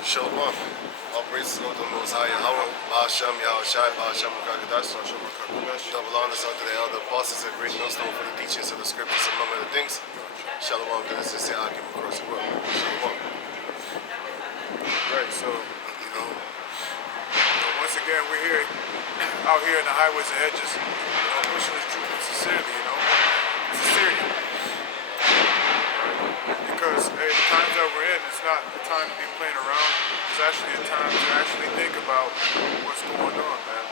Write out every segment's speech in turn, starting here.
Shalom. All praises go to the Most High Yahweh, Ba'ashem, Yahushai, Ba'ashem, Kagadas. Double honors unto the elder apostles, a great millstone for the teachings of the scriptures, among other things. Shalom, this is Yahakim across the world. Shalom. Right, so, once again, we're here, out here in the highways and hedges, pushing this truth with sincerity, sincerity. Because, hey, the times that we're in, it's not the time to be playing around. It's actually a time to actually think about what's going on, man.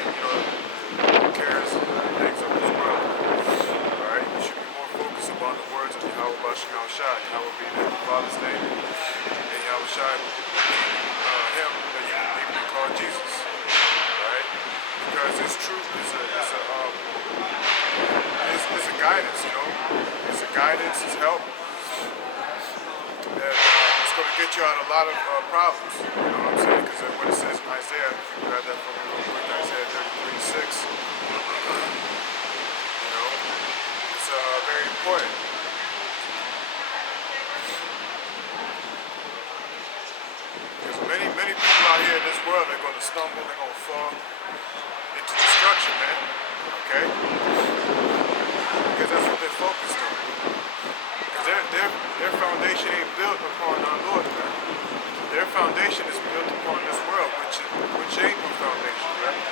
And who cares things of this world. Alright? You should be more focused upon the words of Yahweh Bashim Yahushai. Yahweh being in the Father's name. And Yahushai him that you can be called Jesus. Alright? Because his truth is a guidance, It's a guidance, it's help. And it's going to get you out of a lot of problems. You know what I'm saying? Because what it says in Isaiah, if you grab that from me real quick, Isaiah 33:6. It's very important. Because many people out here in this world are going to stumble, they're going to fall into destruction, man. Okay? Because that's what they're focused on. Because their foundation ain't built upon our Lord, man. Their foundation is built upon this world, which ain't no foundation, right?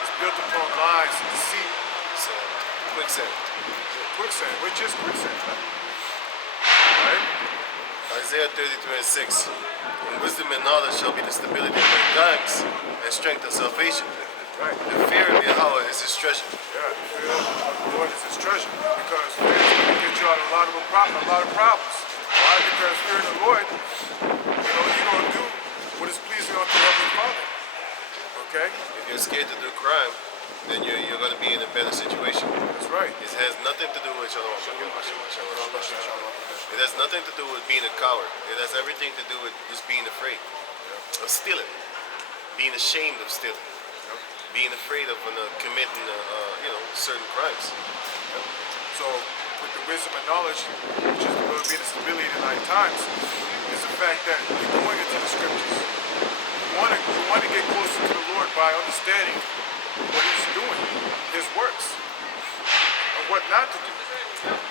It's built upon lies and deceit. So, quicksand. Quicksand, which is quicksand, man. Right? Isaiah 33:6. And wisdom and knowledge shall be the stability of their times, and strength and salvation. Right. The fear of Yahweh is his treasure. Yeah, the fear of the Lord is his treasure. Because fear is going to get you out of a lot of problems. Why? Because fear of the Lord, you're going to do what is pleasing unto the Heavenly Father. Okay? If you're scared to do crime, then you're going to be in a better situation. That's right. It has nothing to do with Shalom. It has nothing to do with being a coward. It has everything to do with just being afraid of stealing, being ashamed of stealing. Being afraid of committing, certain crimes. So, with the wisdom and knowledge, which is going to be the stability in our times, is the fact that you're going into the scriptures. You want to get closer to the Lord by understanding what He's doing, His works, and what not to do.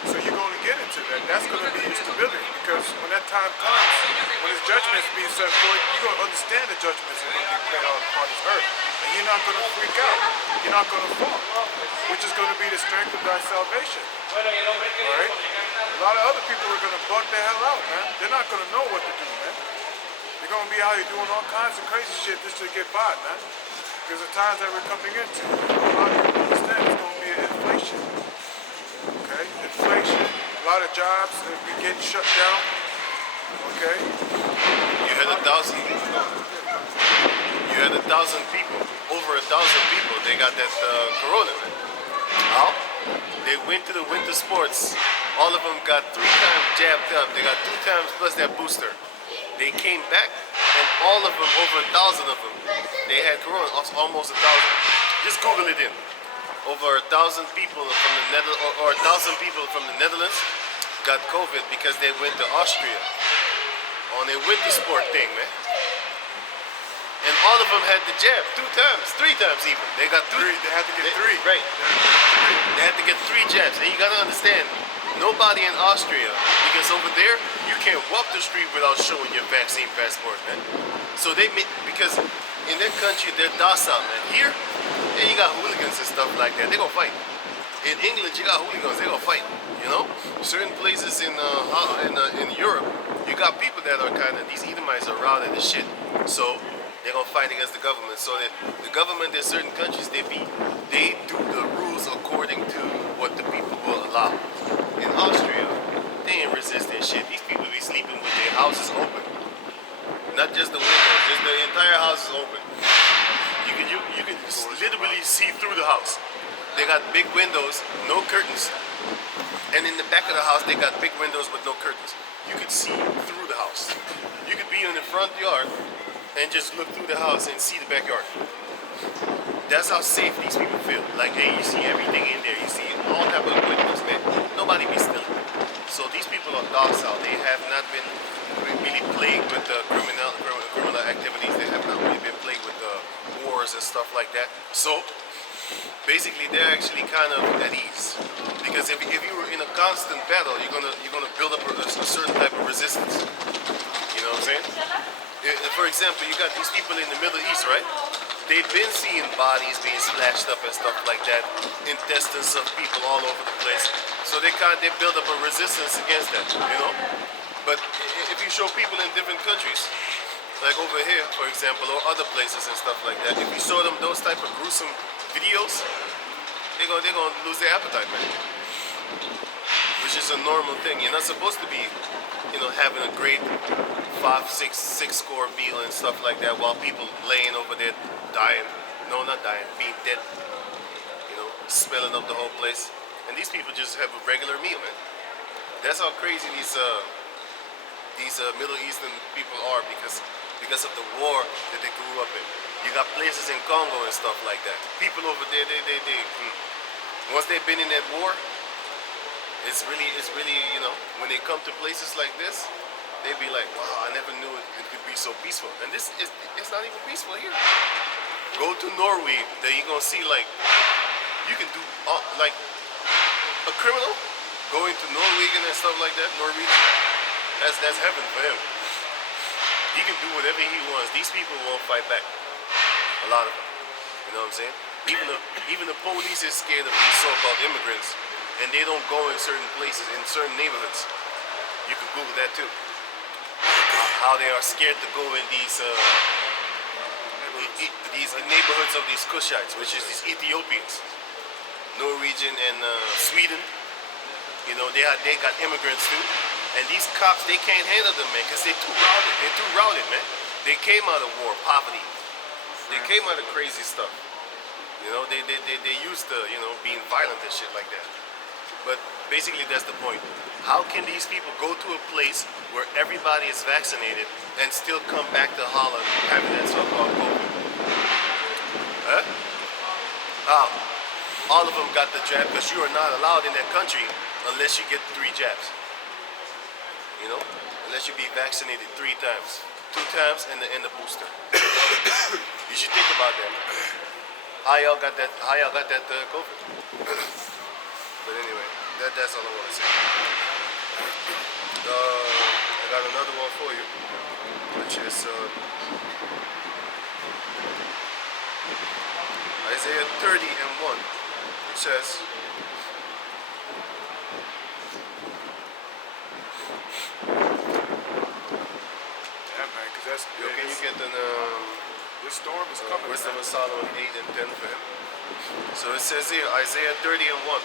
So you're going to get into that. That's going to be your stability, because when that time comes, when His judgment is being set forth, you're going to understand the judgments that are going to be played out upon this earth. And you're not going to freak out. You're not going to fall, which is going to be the strength of thy salvation. Alright? A lot of other people are going to bug the hell out, man. They're not going to know what to do, man. They're going to be out here doing all kinds of crazy shit just to get by, man. Because the times that we're coming into, a lot of people understand it's going to be an inflation. Okay? Inflation. A lot of jobs will be getting shut down. Okay? You had 1,000 people, over 1,000 people, they got that corona. How? They went to the winter sports. All of them got 3 times jabbed up. They got 2 times plus that booster. They came back, and all of them, over 1,000 of them, they had corona, almost 1,000. Just Google it in. Over 1,000 people from the or 1,000 people from the Netherlands got COVID because they went to Austria on a winter sport thing, man. And all of them had the jab 2 times, 3 times even. They got 3. They had to get 3. Right. They had to get 3 jabs. And you gotta understand, nobody in Austria, because over there, you can't walk the street without showing your vaccine passport, man. So because in their country, they're docile, man. Here, you got hooligans and stuff like that. They're gonna fight. In England, you got hooligans. They're gonna fight. Certain places in Europe, you got people that are these Edomites are rowdy as shit. So they're gonna fight against the government. So that the government in certain countries, they do the rules according to what the people will allow. In Austria, they ain't resisting shit. These people be sleeping with their houses open. Not just the windows, just the entire house is open. You can literally see through the house. They got big windows, no curtains. And in the back of the house, they got big windows with no curtains. You could see through the house. You could be in the front yard and just look through the house and see the backyard. That's how safe these people feel. Like, hey, you see everything in there. You see all type of equipment, man. Nobody be stealing. So these people are docile. They have not been really plagued with criminal activities. They have not really been plagued with wars and stuff like that. So basically, they're actually kind of at ease. Because if you were in a constant battle, you're gonna build up a certain type of resistance. You know what I'm saying? For example, you got these people in the Middle East, right? They've been seeing bodies being slashed up and stuff like that, intestines of people all over the place. So they build up a resistance against that, you know. But if you show people in different countries, like over here, for example, or other places and stuff like that, if you show them those type of gruesome videos, they're gonna lose their appetite, man. Which is a normal thing. You're not supposed to be, having a great 5, 6 score meal and stuff like that while people laying over there dying. No, not dying, being dead. Smelling up the whole place. And these people just have a regular meal, man. That's how crazy these Middle Eastern people are because of the war that they grew up in. You got places in Congo and stuff like that. People over there, once they've been in that war, it's really, when they come to places like this, they be like, wow, I never knew it could be so peaceful. And it's not even peaceful here. Go to Norway, then you're gonna see like, you can do, like, a criminal going to Norwegian and stuff like that, Norwegian, that's heaven for him. He can do whatever he wants. These people won't fight back. A lot of them. You know what I'm saying? Even the police is scared of these so-called immigrants, and they don't go in certain places, in certain neighborhoods. You can Google that too. How they are scared to go in these neighborhoods of these Kushites, which is these Ethiopians, Norwegian and Sweden. They got immigrants too. And these cops, they can't handle them, man, because they're too routed. They're too routed, man. They came out of war, poverty. They came out of crazy stuff. They used to, being violent and shit like that. But basically, that's the point. How can these people go to a place where everybody is vaccinated and still come back to Holland having that so-called COVID? Huh? How? All of them got the jab because you are not allowed in that country unless you get 3 jabs. Unless you be vaccinated 3 times. 2 times and the booster. You should think about that. How y'all got that COVID? But anyway, that's all I want to say. I got another one for you, which is Isaiah 30:1, which says, can you get this storm is coming. Wisdom of Solomon 8:10 for him? So it says here, Isaiah 30:1.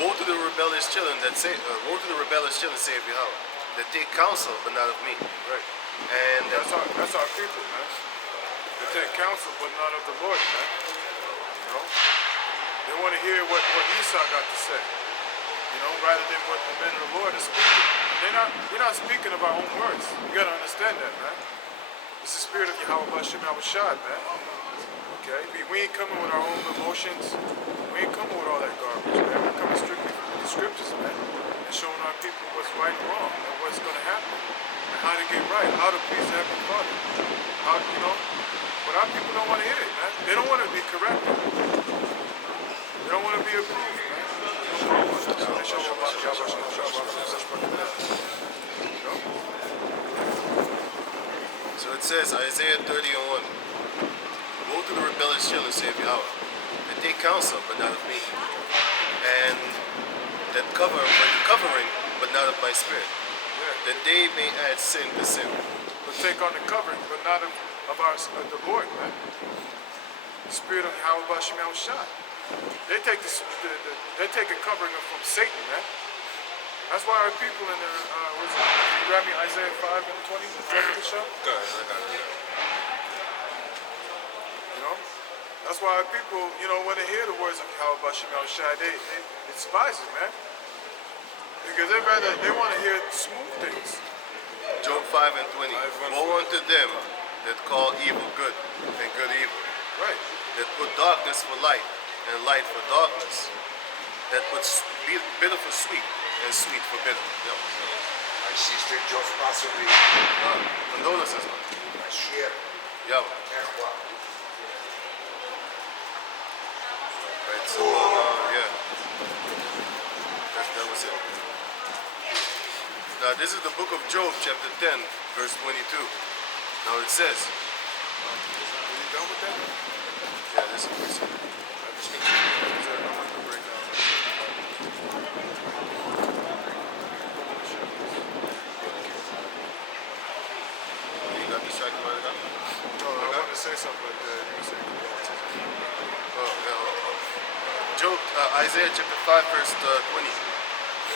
Woe to the rebellious children woe to the rebellious children, saith Yahweh, that take counsel, but not of me. Right. And that's our people, man. They take counsel, but not of the Lord, man. They want to hear what Esau got to say, rather than what the men of the Lord are speaking. We're not speaking of our own words. You gotta understand that, man. It's the spirit of Yahweh Bashem Yahushad, man. Okay? We ain't coming with our own emotions. We ain't coming with all that garbage, man. We're coming strictly from the scriptures, man. And showing our people what's right and wrong and what's gonna happen. And how to get right, how to please the Heavenly Father. But our people don't want to hear it, man. They don't want to be corrected. They don't want to be approved, man. so it says, Isaiah 30:1. Woe to the rebellious children, saith Yahweh, that take counsel, but not of me, and that covering, but not of my spirit, that they may add sin to sin. But take on the covering, but not of the Lord, man. The spirit of Yahweh Bashem Yahushua. They take a covering from Satan, man. That's why our people in there, can you grab me Isaiah 5:20? The show? Go ahead, I got it. That's why our people, when they hear the words of Yahweh Bashem Yahushua, they despise it, man. Because they want to hear smooth things. Job 5:20. Woe unto them that call evil good and good evil. Right. That put darkness for light and light for darkness. That puts bitter for sweet and sweet for bitter. Yep. My sister just passed away. Condolences, man. Last year. Yeah. Wow. Right, so, yeah. That was it. Now, this is the book of Job, chapter 10, verse 22. Now, it says, Are you done with that? yeah, this is verse. I just need to I want to break down. You got distracted by the guy? No, I want to say something, but you can say Oh, yeah. Job, Isaiah chapter 5, verse 20.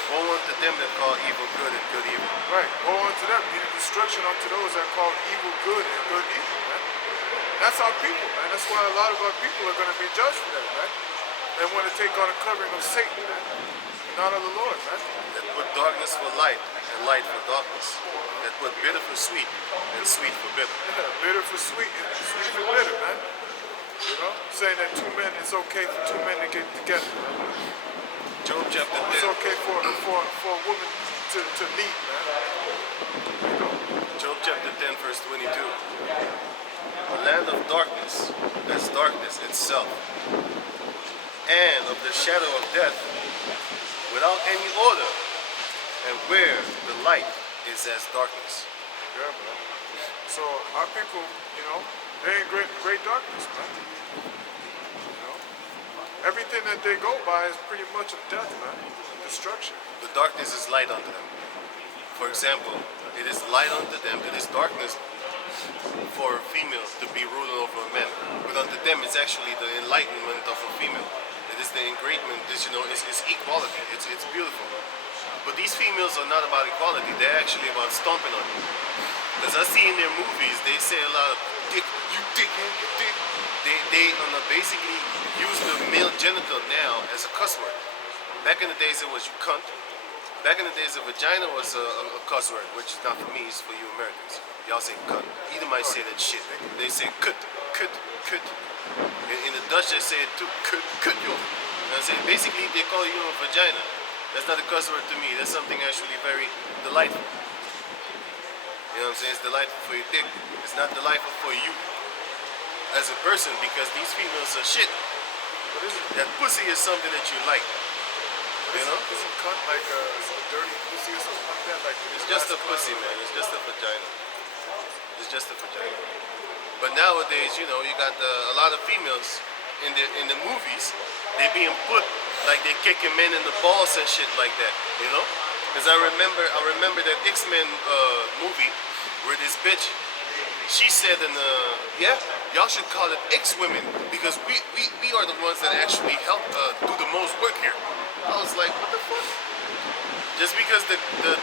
Woe unto them that call evil good and good evil. right. Woe unto them, meaning destruction unto those that call evil good and good evil, man. That's our people, man. That's why a lot of our people are going to be judged for that, man. They want to take on a covering of Satan, man. Not of the Lord, man. That put darkness for light and light for darkness. That put bitter for sweet and sweet for bitter. Yeah, bitter for sweet and sweet for bitter, man. You know, saying that two men, it's okay for two men to get together. Job chapter It's 10. okay for a woman to lead, man. You know, Job chapter 10, verse 22. A land of darkness, that's darkness itself, and of the shadow of death, without any order, and where the light is as darkness. yeah, man. So our people, you know, they in great darkness, man. You know, everything that they go by is pretty much of death, man. Destruction. The darkness is light unto them. For example, it is light unto them, it is darkness for females to be ruling over men. But unto them, it's actually the enlightenment of a female. It is the engravement, it's equality, it's beautiful. But these females are not about equality, they're actually about stomping on you. Because I see in their movies, they say a lot of dick, you dick, you dick. They basically use the male genital now as a cuss word. Back in the days, it was you cunt. Back in the days, a vagina was a cuss word, which is not for me, it's for you Americans. Y'all say cunt. Either might say that shit. They say kut, kut, kut. In the Dutch, they say it too, kut, kut yo. You know what I'm saying? Basically, they call you a vagina. That's not a cuss word to me. That's something actually very delightful. You know what I'm saying? It's delightful for your dick. It's not delightful for you as a person because these females are shit. What is it? That pussy is something that you like. You know? Isn't cunt like a dirty pussy or something like that? Like It's just a pussy, man. It's just a vagina. It's just a vagina. But nowadays, you know, you got a lot of females in the movies. They being put like they kicking men in the balls and shit like that. You know? Because I remember that X-Men movie where this bitch, she said y'all should call it X-Women because we are the ones that actually help do the most work here. I was like, what the fuck? Just because the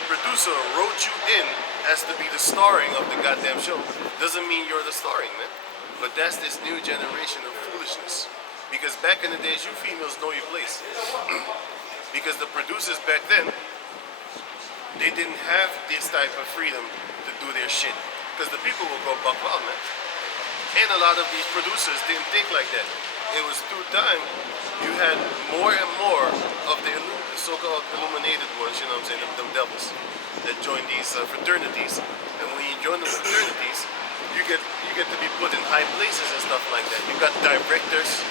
producer wrote you in as to be the starring of the goddamn show doesn't mean you're the starring, man. But that's this new generation of foolishness. Because back in the days, you females know your place. Because the producers back then, they didn't have this type of freedom to do their shit. Because the people will go buck wild, man. And a lot of these producers didn't think like that. It was through time, you had more and more of the so-called illuminated ones, you know what I'm saying, them devils, that join these fraternities. And when you join the fraternities, you get to be put in high places and stuff like that. You got directors,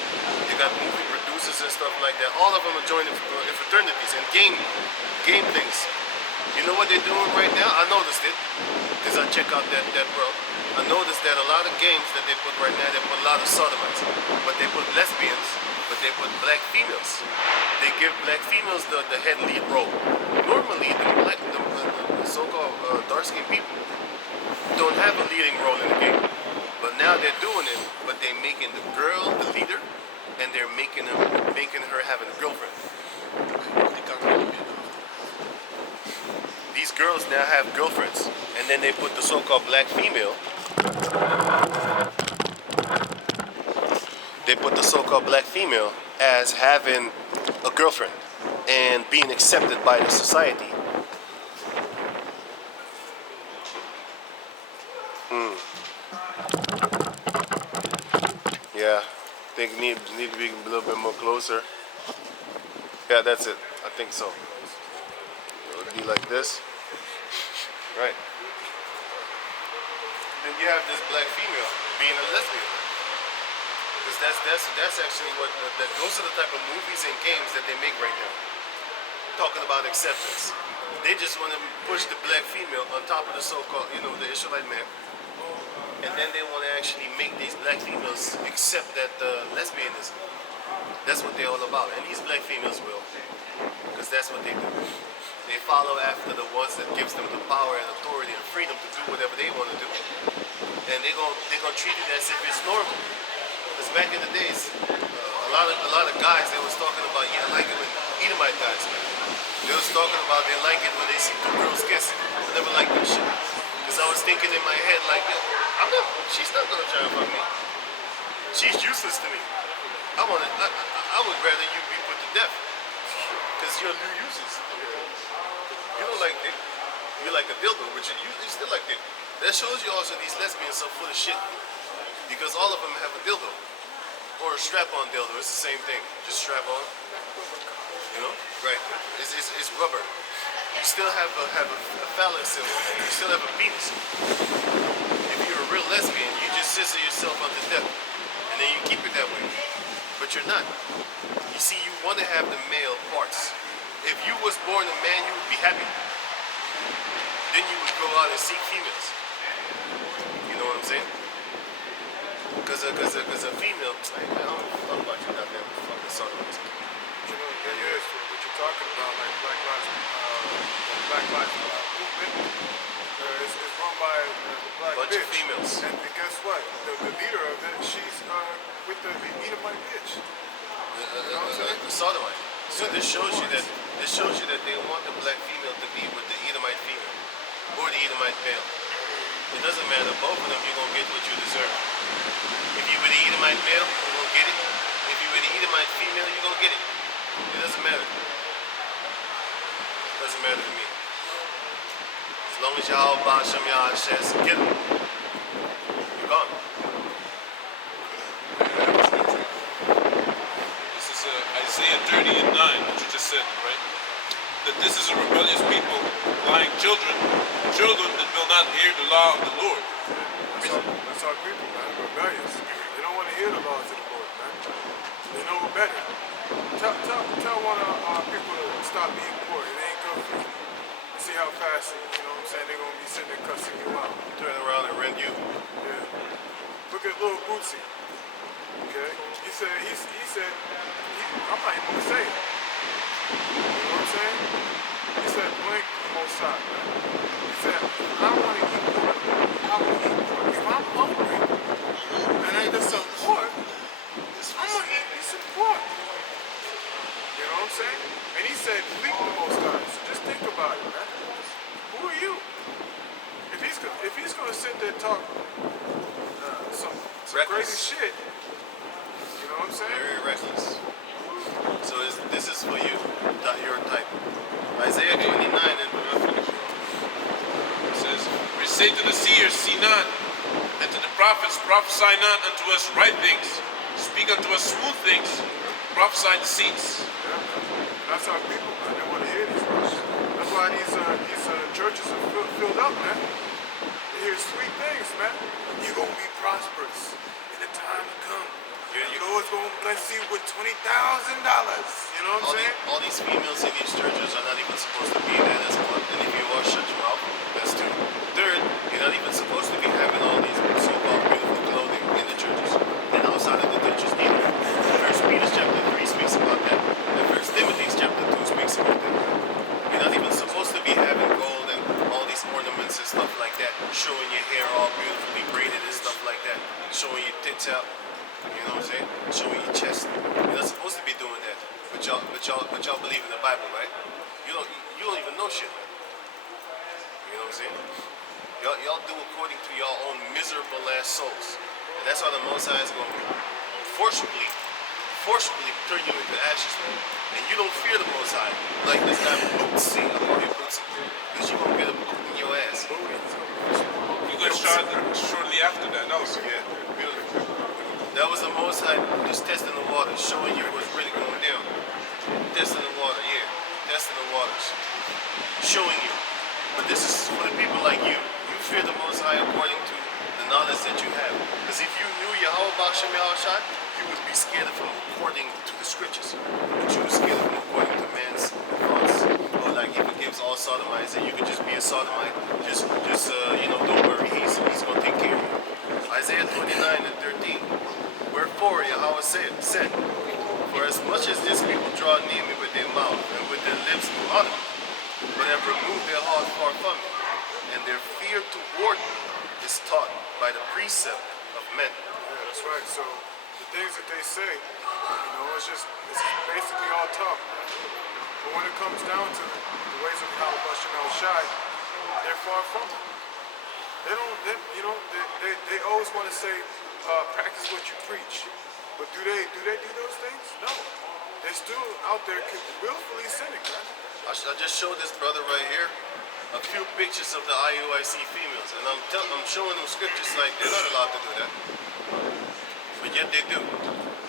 you got movie producers and stuff like that. All of them are joining fraternities and game things. You know what they're doing right now? I noticed it, because I check out that world. I noticed that a lot of games that they put right now, they put a lot of sodomites, but they put lesbians, but they put black females. They give black females the head lead role. Normally, the so-called dark-skinned people don't have a leading role in the game, but now they're doing it. But they're making the girl the leader, and they're making her having a girlfriend. These girls now have girlfriends, and then they put the so-called black female. They put the so-called black female as having a girlfriend and being accepted by the society. Yeah, I think need to be a little bit more closer. Yeah, that's it. I think so. It would be like this. Right. Then you have this black female being a lesbian. Because that's actually what those are the type of movies and games that they make right now. Talking about acceptance. They just want to push the black female on top of the so-called, the Israelite man. And then they want to actually make these black females accept that lesbianism. That's what they're all about. And these black females will. Because that's what they do. They follow after the ones that gives them the power and authority and freedom to do whatever they want to do. And they're gonna treat it as if it's normal. Because back in the days, a lot of guys, they was talking about, yeah, I like it when Edomite guys, man. They was talking about they like it when they see two girls kissing. I never liked that shit. Because I was thinking in my head like, she's not gonna try to fuck me. She's useless to me. I would rather you be put to death. Because you're useless. You don't like dick. You like a dildo, which you still like dick. That shows you also these lesbians are full of shit. Because all of them have a dildo. Or a strap-on dildo. It's the same thing. Just strap on. Right. It's rubber. You still have a phallic symbol. You still have a penis. If you're a real lesbian, you just scissor yourself under death. And then you keep it that way. But you're not. You see, you want to have the male parts. If you was born a man, you would be happy. Then you would go out and seek females. You know what I'm saying? Because a female, I don't talk about you, goddamn fucking son of a bitch. You know, that is what you're talking about, like Black Lives movement. It's run by the black Bunch bitch. of females. And guess what? The leader of it, she's with the Edomite bitch. The sodomite. So this shows you that they want the black female to be with the Edomite female or the Edomite male. It doesn't matter. Both of them, you're gonna get what you deserve. If you're with the Edomite male, you're gonna get it. If you're with the Edomite female, you're gonna get it. It doesn't matter. It doesn't matter to me. As long as y'all Ba'Shem Yah says, get them. You're gone. This is Isaiah 30 and 9, what you just said, right? That this is a rebellious people, lying children that will not hear the law of the Lord. That's our people, man. Rebellious. They don't want to hear the laws of the Lord, man. They know better. Tell one of our people to stop being poor. It ain't good for you. See how fast, you know what I'm saying, they're going to be sitting there cussing you out. Turn around and rend you. Yeah. Look at little Bootsy. Okay? He said, I'm not even going to say it. You know what I'm saying? He said, blink most side, man. He said, I want to eat pork. I will eat pork. If I'm hungry and I get some pork, I'm going to eat me some pork. You know what I'm saying? And he said, bleep the most high. So just think about it, man. Who are you? If he's going to sit there and talk some crazy shit, you know what I'm saying? Very reckless. So this is for you, your type. Isaiah 29 and It says, we say to the seers, see not, and to the prophets, prophesy not unto us right things. Speak unto us smooth things, prophesy deceits. Yeah, that's our people, man. They want to hear these words. That's why these churches are filled up, man. They hear sweet things, man. You're going to be prosperous in the time to come. The Lord's going to bless you with $20,000. You know what I'm saying? all these females in these churches are not even supposed to be there. That's one. And if you are, shut your mouth. That's two. Third, you're not even supposed to be having all these so-called beautiful clothing in the churches and outside of the churches neither. First Peter chapter 3 speaks about that. And First Timothy chapter 2 speaks about that. You're not even supposed to be having gold and all these ornaments and stuff like that, showing your hair all beautifully braided and stuff like that, showing your tits out. You know what I'm saying? Showing your chest. You're not supposed to be doing that. But y'all believe in the Bible, right? You don't even know shit. You know what I'm saying? Y'all do according to your own miserable ass souls. And that's why the Most High is going to forcibly turn you into ashes, man. And you don't fear the Most High. Like this guy Bootsy, I call you Bootsy. Because you're going to get a boot in your ass. You got shot shortly after that also. Yeah, beautiful. That was the Most High just testing the waters, showing you what's really going down. Testing the water, yeah. Testing the waters. Showing you. But this is for the people like you. You fear the Most High according to the knowledge that you have. Because if you knew Yahweh B'Shem Yahushai, you would be scared of him according to the scriptures. But you were scared of him according to man's thoughts. Or like if he gives all sodomites, then you could just be a sodomite. Don't worry, he's going to take care of you. Isaiah 29 and 13. Wherefore Yahweh said, for as much as this people draw near me with their mouth and with their lips to honor me, but have removed their heart far from me, and their fear toward me is taught by the precept of men. Yeah, that's right. So the things that they say, it's basically all talk. But when it comes down to the ways of Yahweh B'Shem Yahushai, they're far from it. They always want to say, practice what you preach. But do they do those things? No. They're still out there willfully sinning, man. I just showed this brother right here a few pictures of the IUIC females, and I'm showing them scriptures like they're not allowed to do that, but yet they do.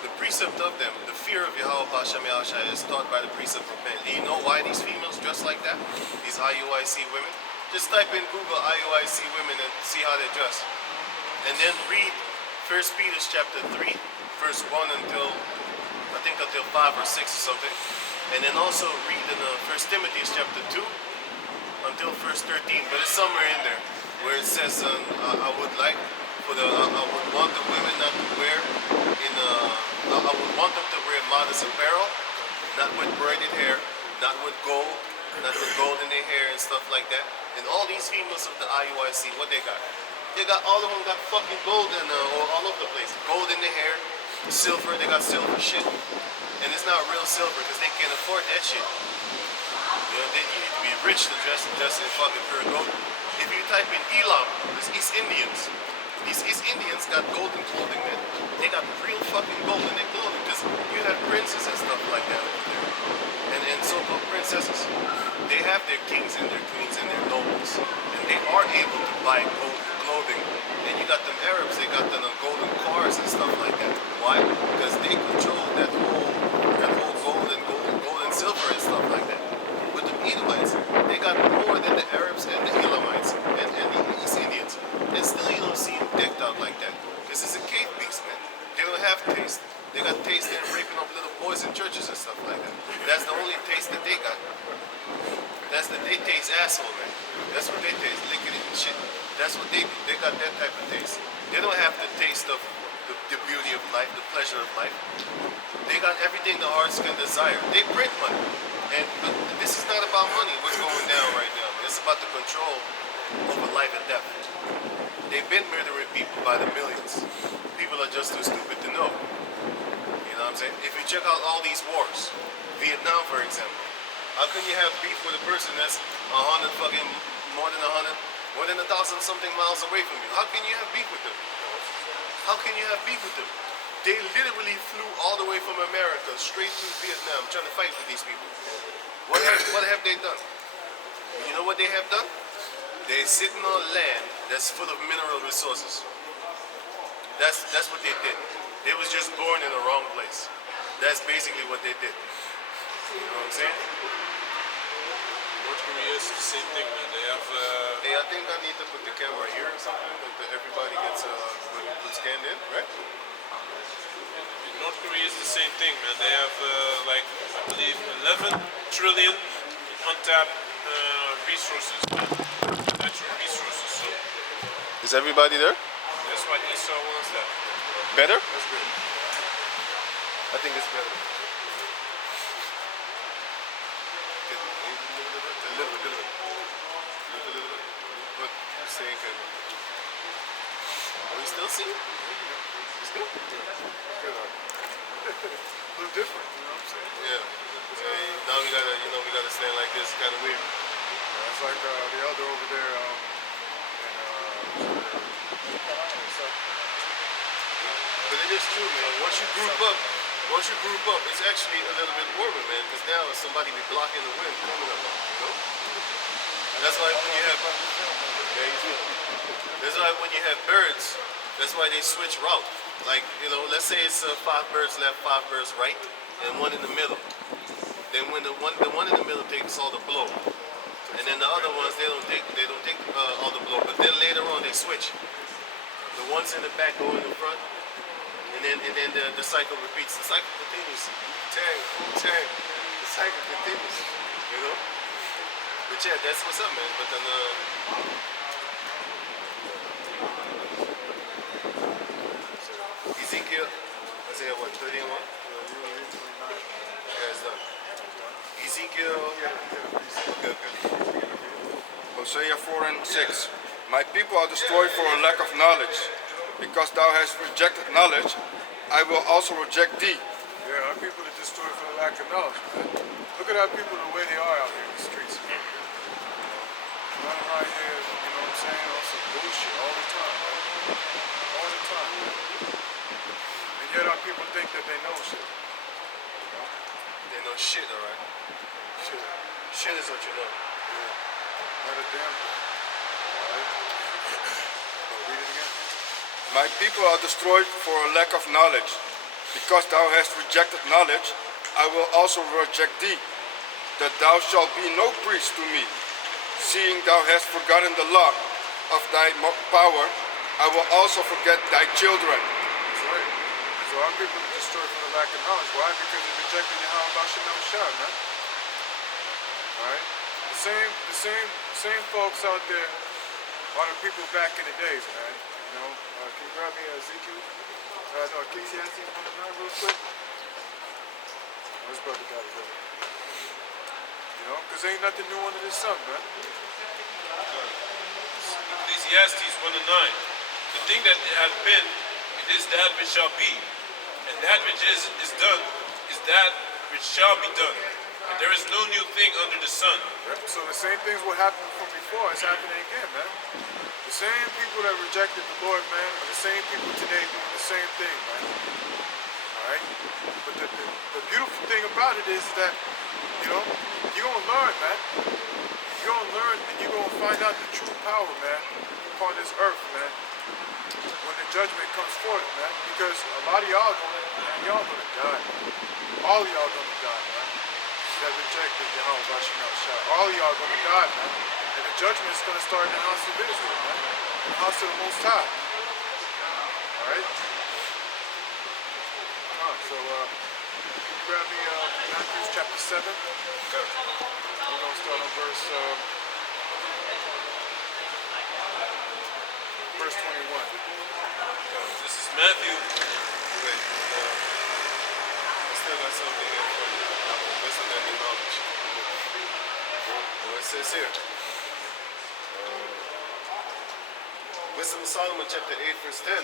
The precept of them, the fear of Yahweh B'Shem Yahushai, is taught by the precept of men. And you know why these females dress like that? These IUIC women. Just type in Google IUIC women and see how they dress, and then read 1 Peter chapter 3, verse 1 until 5 or 6 or something. And then also read in 1 Timothy chapter 2 until verse 13, but it's somewhere in there where it says, I would want the women not to wear I would want them to wear modest apparel, not with braided hair, not with gold in their hair and stuff like that. And all these females of the IUIC, what they got? All of them got fucking gold all over the place. Gold in their hair, silver, they got silver shit. And it's not real silver because they can't afford that shit. You need to be rich to dress in fucking pure gold. If you type in Elam, there's East Indians. These East Indians got golden clothing, man. They got real fucking gold in their clothing because you have princes and stuff like that over there. And so-called princesses. They have their kings and their queens and their nobles. And they are able to buy gold clothing. And you got them Arabs, they got them golden cars and stuff like that. Why? Because they control that whole gold and silver and stuff like that. But the Edomites, they got more than the Arabs and the Elamites and the East Indians. And still you don't see them decked out like that. Because it's a cave beast, man. They don't have taste. They got taste in raping up little boys in churches and stuff like that. That's the only taste that they got. They taste asshole, man. That's what they taste, licking it and shit. That's what they do. They got that type of taste. They don't have the taste of the beauty of life, the pleasure of life. They got everything the hearts can desire. They print money. But this is not about money, what's going down right now. It's about the control over life and death. They've been murdering people by the millions. People are just too stupid to know. You know what I'm saying? If you check out all these wars, Vietnam for example, how can you have beef with a person that's more than 1,000 something miles away from you? How can you have beef with them? How can you have beef with them? They literally flew all the way from America straight to Vietnam trying to fight with these people. What have they done? You know what they have done? They're sitting on land that's full of mineral resources. That's what they did. They was just born in the wrong place. That's basically what they did. You know what I'm saying? North Korea is the same thing, man. They have. Hey, I think I need to put the camera here or something that everybody gets put scanned in, right? North Korea is the same thing, man. They have I believe 11 trillion untapped resources, natural resources. So Is everybody there? that's why Esau wants that. Better? That's good. I think it's better. A little bit. But saying can. Are we still seeing? It's good? Good. A little different, you know what I'm saying? Yeah. Now we gotta stand like this, kind of weird. Yeah, it's like the elder over there But it is true, man. Once you group up, it's actually a little bit warmer, man. Because now somebody be blocking the wind coming up, you know. And that's why when you have, birds, that's why they switch route. Like, let's say it's 5 birds left, 5 birds right, and one in the middle. Then when the one in the middle takes all the blow to And then the other ones, they don't take all the blow. But then later on, they switch. The ones in the back go in the front, and then the cycle repeats. The cycle continues. Tang, tang. The cycle continues. You know. But yeah, that's what's up, man. But then Ezekiel, Isaiah what, 31? Yeah, it's done. Ezekiel. Good. Hosea 4 and 6. My people are destroyed for a lack of knowledge. Because thou hast rejected knowledge, I will also reject thee. Yeah, our people are destroyed for the lack of knowledge, man. Look at our people the way they are out here in the streets. Running around here, you know what I'm saying, on some bullshit all the time, man. All the time, man. And yet our people think that they know shit. They know shit, alright. Shit. Shit is what you know. Not a damn thing. Alright? Read it again. My people are destroyed for a lack of knowledge. Because thou hast rejected knowledge, I will also reject thee, that thou shalt be no priest to me. Seeing thou hast forgotten the law of thy power, I will also forget thy children. That's right. So our people are destroyed for the lack of knowledge. Why? Because they rejected Yahweh Shem Shah, man. Alright? The same folks out there are the people back in the days, man. You know, can you grab me Ezekiel? No, Ecclesiastes 1:9 real quick. Oh, this brother got it, brother. You know, because ain't nothing new under the sun, man. Ecclesiastes 1 and 9. The thing that hath been, it is that which shall be. And that which is done, is that which shall be done. And there is no new thing under the sun. Yep. So the same things what happened from before is happening again, man. The same people that rejected the Lord, man, are the same people today doing the same thing, man. Alright? But the beautiful thing about it is that, you know, you're going to learn, man. You're going to learn and you're going to find out the true power, man, upon this earth, man, when the judgment comes forth, man. Because a lot of y'all going to die. All of y'all going to die, man. That rejected Yahweh Shah. All of y'all going to die, man. And the judgment is going to start in the house of Israel, man. In the house of the Most High. Alright? So, grab me Matthew chapter 7. Okay. We're going to start on verse 21. This is Matthew. Wait, I still got something here for you. Wisdom and the knowledge. Well, it says here. Wisdom of Solomon chapter 8 verse 10.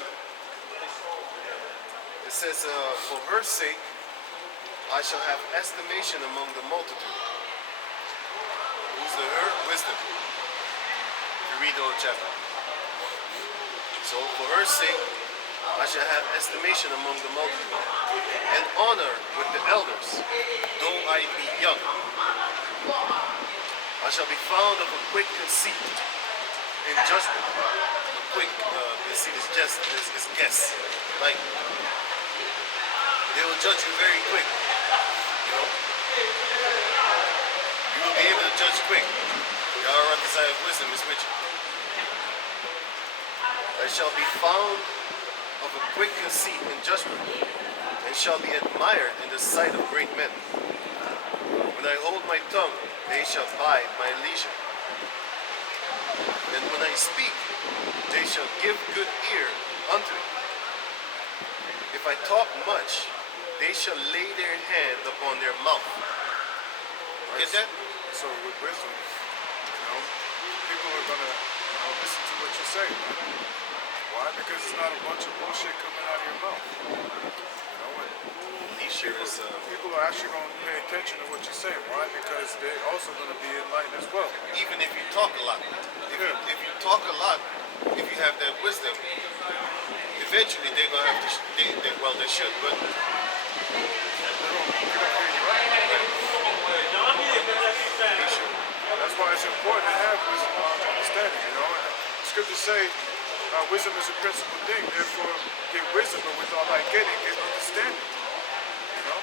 It says, for her sake I shall have estimation among the multitude. Who's the her? Wisdom. You read the whole chapter. So for her sake I shall have estimation among the multitude, and honor with the elders, though I be young. I shall be found of a quick conceit in judgment. A quick conceit is just is guess. Like they will judge you very quick. You know? You will be able to judge quick. Yahweh desire of wisdom is with you. I shall be found of a quick conceit in judgment, and shall be admired in the sight of great men. When I hold my tongue, they shall bide my leisure. And when I speak, they shall give good ear unto me. If I talk much, they shall lay their hand upon their mouth. Get that? So with wisdom, you know, people are going to, you know, listen to what you say, man. Why? Because it's not a bunch of bullshit coming out of your mouth. You know, and people are actually going to pay attention to what you say. Why? Because they're also going to be enlightened as well. Even if you talk a lot. If you talk a lot, if you have that wisdom, eventually they're going to have to, they should, but They don't hear you right. That's why it's important to have wisdom, knowledge, understanding, you know. And the scriptures say, wisdom is a principal thing, therefore get wisdom, but with all thy getting, get understanding. You know?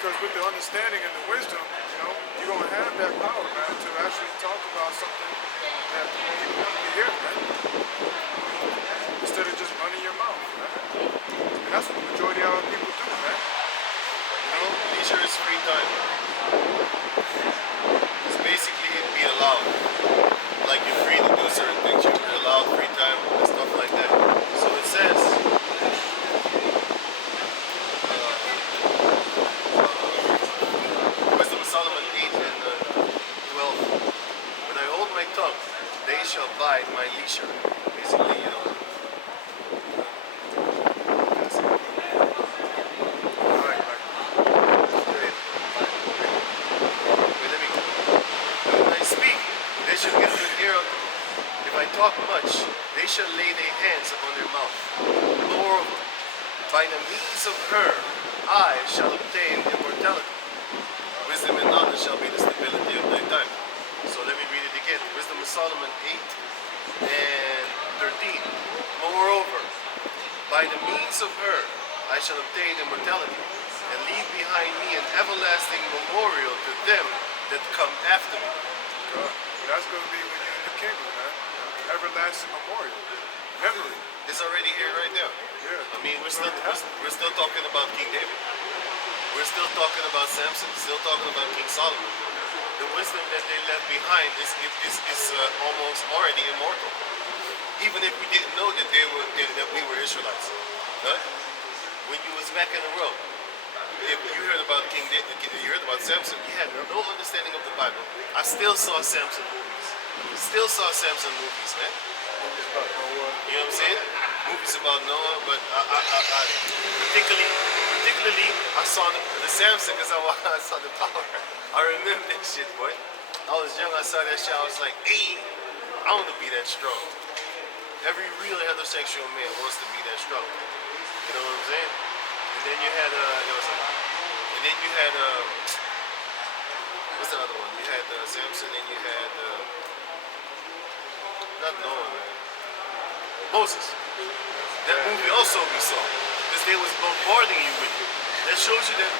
Because with the understanding and the wisdom, you're gonna have that power, man, to actually talk about something that people want to hear, man. Instead of just running your mouth, man. And that's what the majority of our people do, man. Leisure is free time. It's basically being allowed. Like you're free to do certain things. You're allowed free time and stuff like that. So it says, Wisdom of Solomon 8 and 12. When I hold my tongue, they shall bide my leisure. Basically, Right. wait, let me go. And when I speak, they shall give an ear. If I talk much, they shall lay their hands upon their mouth. Moreover, by the means of her, I shall obtain immortality. Wisdom and knowledge shall be the stability of thy time. So let me read it again. Wisdom of Solomon 8 and 13. Moreover, by the means of her, I shall obtain immortality, and leave behind me an everlasting memorial to them that come after me. God. That's gonna be when you're in the kingdom, man. Everlasting memorial. Memory. It's already here right now. Yeah. I mean, we're still talking about King David. We're still talking about Samson. Still talking about King Solomon. The wisdom that they left behind is almost already immortal. Even if we didn't know that that we were Israelites. Huh? When you was back in the world, if you heard about King David, you heard about Samson, you had no understanding of the Bible. I still saw Samson movies. Still saw Samson movies, man. You know what I'm saying? Movies about Noah, but I particularly I saw the Samson because I saw the power. I remember that shit, boy. I was young, I saw that shit, I was like, hey, I want to be that strong. Every real heterosexual man wants to be that strong. You know what I'm saying? And then you had what's the other one? You had Samson, and you had not Noah, man. Moses. That movie also we saw because they was bombarding you with it. That shows you that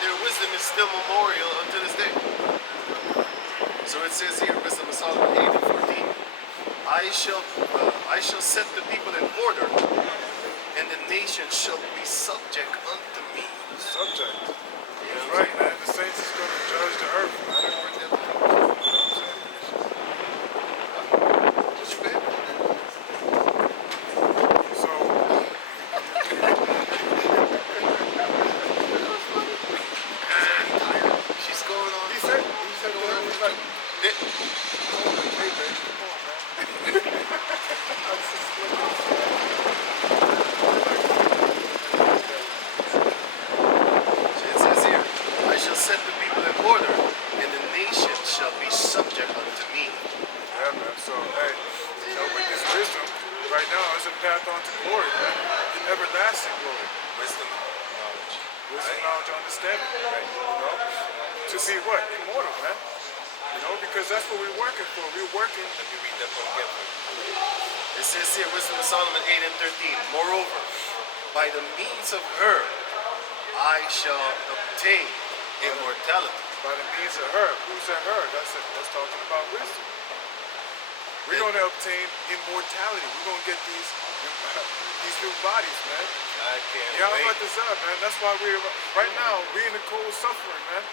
their wisdom is still memorial until this day. So it says here, Wisdom of Solomon 8 and 14. I shall set the people in order, and the nation shall be subject unto me. Subject. That's right, man. The saints is going to judge the earth, man. Just remember that. So, She's going on. he said like, hey, baby, come on, man. It says here, I shall set the people in order, and the nation shall be subject unto me. Yeah, man. So, hey, with this wisdom, right now, it's a path on to glory, man. Everlasting glory. Wisdom, knowledge. Wisdom, knowledge, understanding, right? To be what? Immortal, man. Because that's what we're working for. We're working. Let me read that one again. It says here, Wisdom of Solomon 8 and 13. Moreover, by the means of her, I shall obtain immortality. By the means of her. Who's that her? That's talking about wisdom. We're going to obtain immortality. We're going to get these new bodies, man. I can't Yeah, wait. I'm about to say, man. That's why right now, we're in the cold suffering, man.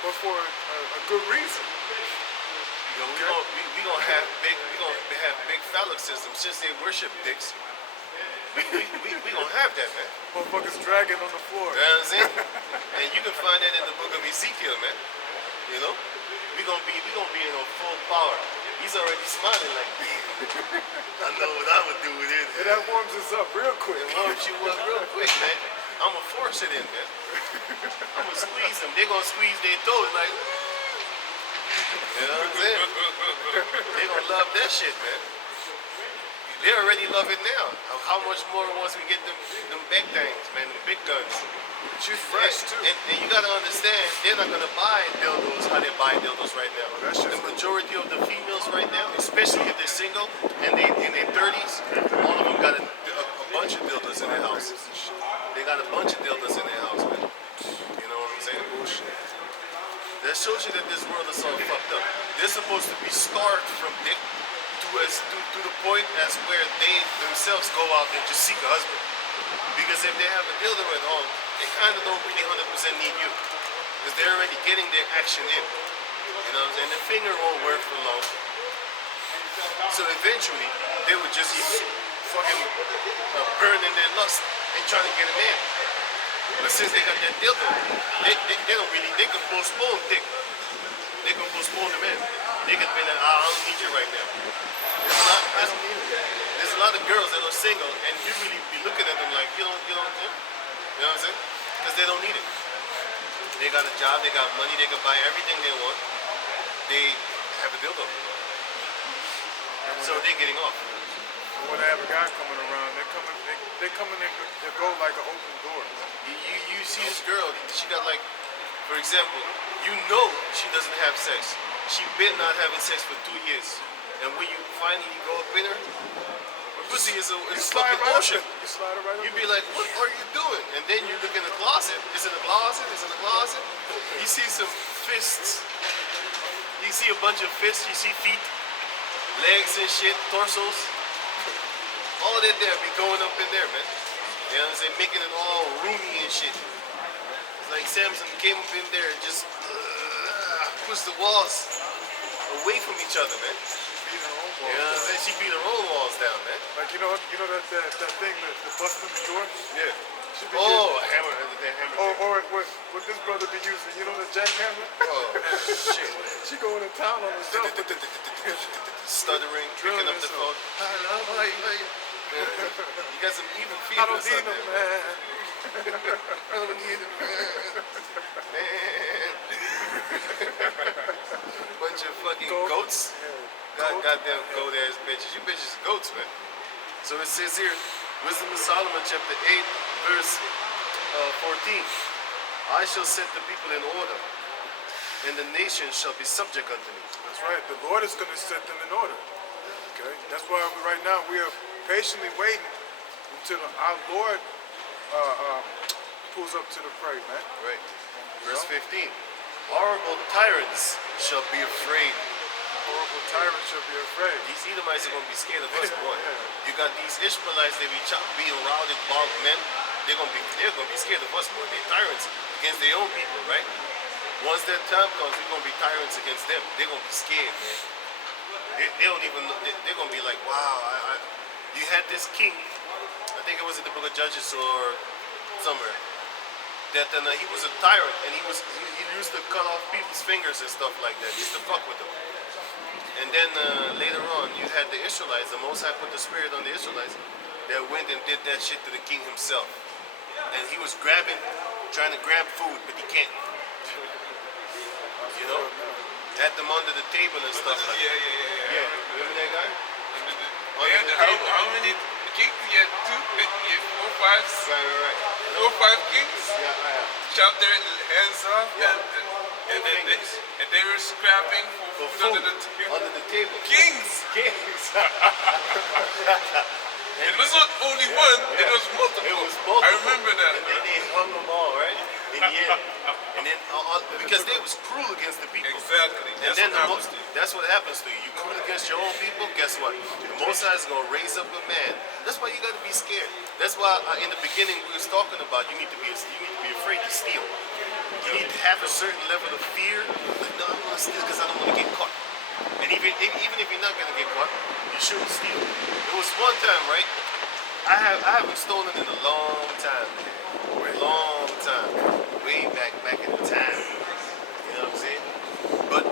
But for a good reason. We gonna have big phallic systems since they worship dicks. We gonna have that, man. Motherfuckers dragging on the floor. You know what I'm saying? And you can find that in the book of Ezekiel, man. You know? We gonna be in a full power. He's already smiling like, I know what I would do with it. And that warms us up real quick. It warms you up real quick, man. I'ma force it in, man. I'ma squeeze them. They're gonna squeeze their toes like, you know what I'm saying? They gonna love that shit, man. They already love it now. How much more once we get them big things, man, them big guns. She's fresh, too. And you gotta understand, they're not gonna buy dildos how they're buying dildos right now. That's just The majority of the females right now, especially if they're single and they in their 30s, all of them got a bunch of dildos in their house. They got a bunch of dildos in their house, man. You saying? Bullshit. That shows you that this world is all fucked up. They're supposed to be starved from dick to the point as where they themselves go out and just seek a husband. Because if they have a dildo at home, they kind of don't really 100% need you. Because they're already getting their action in. You know what I'm saying? The finger won't work for long. So eventually, they would just fucking burn in their lust and try to get a man. But since they got that dildo, they don't really, they can postpone dick. They can postpone the man. They can be like, I don't need you right now. There's a lot of girls that are single and you really be looking at them like, you know what I'm saying? Because they don't need it. They got a job, they got money, they can buy everything they want. They have a dildo. So they're getting off. When they have a guy coming around, they come in and they go like an open door. You see this girl, she got like, for example, you know she doesn't have sex. She been not having sex for 2 years. And when you finally go up in her, pussy is a fucking ocean. You slide it right up. You be like, what are you doing? And then you look in the closet. It's in the closet. It's in the closet. You see some fists. You see a bunch of fists. You see feet, legs and shit, torsos. All that there be going up in there, man. You know what I'm saying? Making it all roomy and shit. It's like Samson came up in there and just pushed the walls away from each other, man. You know what I'm saying? She beat her own walls down, man. Like you know that thing, the busting the door. Yeah. She be Oh, getting- hammer, that hammer. or what this brother be using, you know the jackhammer? Oh, shit. She going to town on herself. Stuttering, picking up the phone. Hello, you got some evil I feelings don't need out no there. man. I don't need a man. Bunch of fucking goats. Goddamn goat ass bitches. You bitches are goats, man. So it says here, Wisdom of Solomon, chapter 8, verse 14. I shall set the people in order, and the nations shall be subject unto me. That's right. The Lord is going to set them in order. Okay. That's why right now we are patiently waiting until our Lord pulls up to the prey, man. Right. Verse 15. Horrible tyrants shall be afraid. Horrible tyrants shall be afraid. These Edomites are going to be scared of us, boy. You got these Ishmaelites, they be being routed, bogged men. They're going to be scared of us, boy. They're tyrants against their own people, right? Once that time comes, we're going to be tyrants against them. They're going to be scared, man. They don't even, they're going to be like, wow, you had this king, I think it was in the book of Judges or somewhere, that he was a tyrant and he used to cut off people's fingers and stuff like that. He used to fuck with them. And then later on, you had the Israelites. The Most High put the spirit on the Israelites that went and did that shit to the king himself. And he was trying to grab food, but he can't. You know? Had them under the table and stuff like that. Yeah. Remember that guy? Under the table. How many kings? Yeah, two, four, five, Right. 4 or 5 kings. Yeah. Chop their hands off, Yeah. and they were scrapping for food under the table. Under the table. Kings. Kings. It was not only one; it was multiple. It was multiple. I remember that. And then they hung them all, right? In the end. And then, because they was cruel against the people. Exactly. And then that's what happens to you. You cruel against your own people, guess what? The Most High is going to raise up a man. That's why you got to be scared. That's why in the beginning we was talking about you need to be afraid to steal. You need to have a certain level of fear. Like, no, I'm going to steal because I don't want to get caught. And even if you're not going to get caught, you shouldn't steal. There was one time, right? I haven't stolen in a long time, man. Long time. Way back in the time. You know what I'm saying? But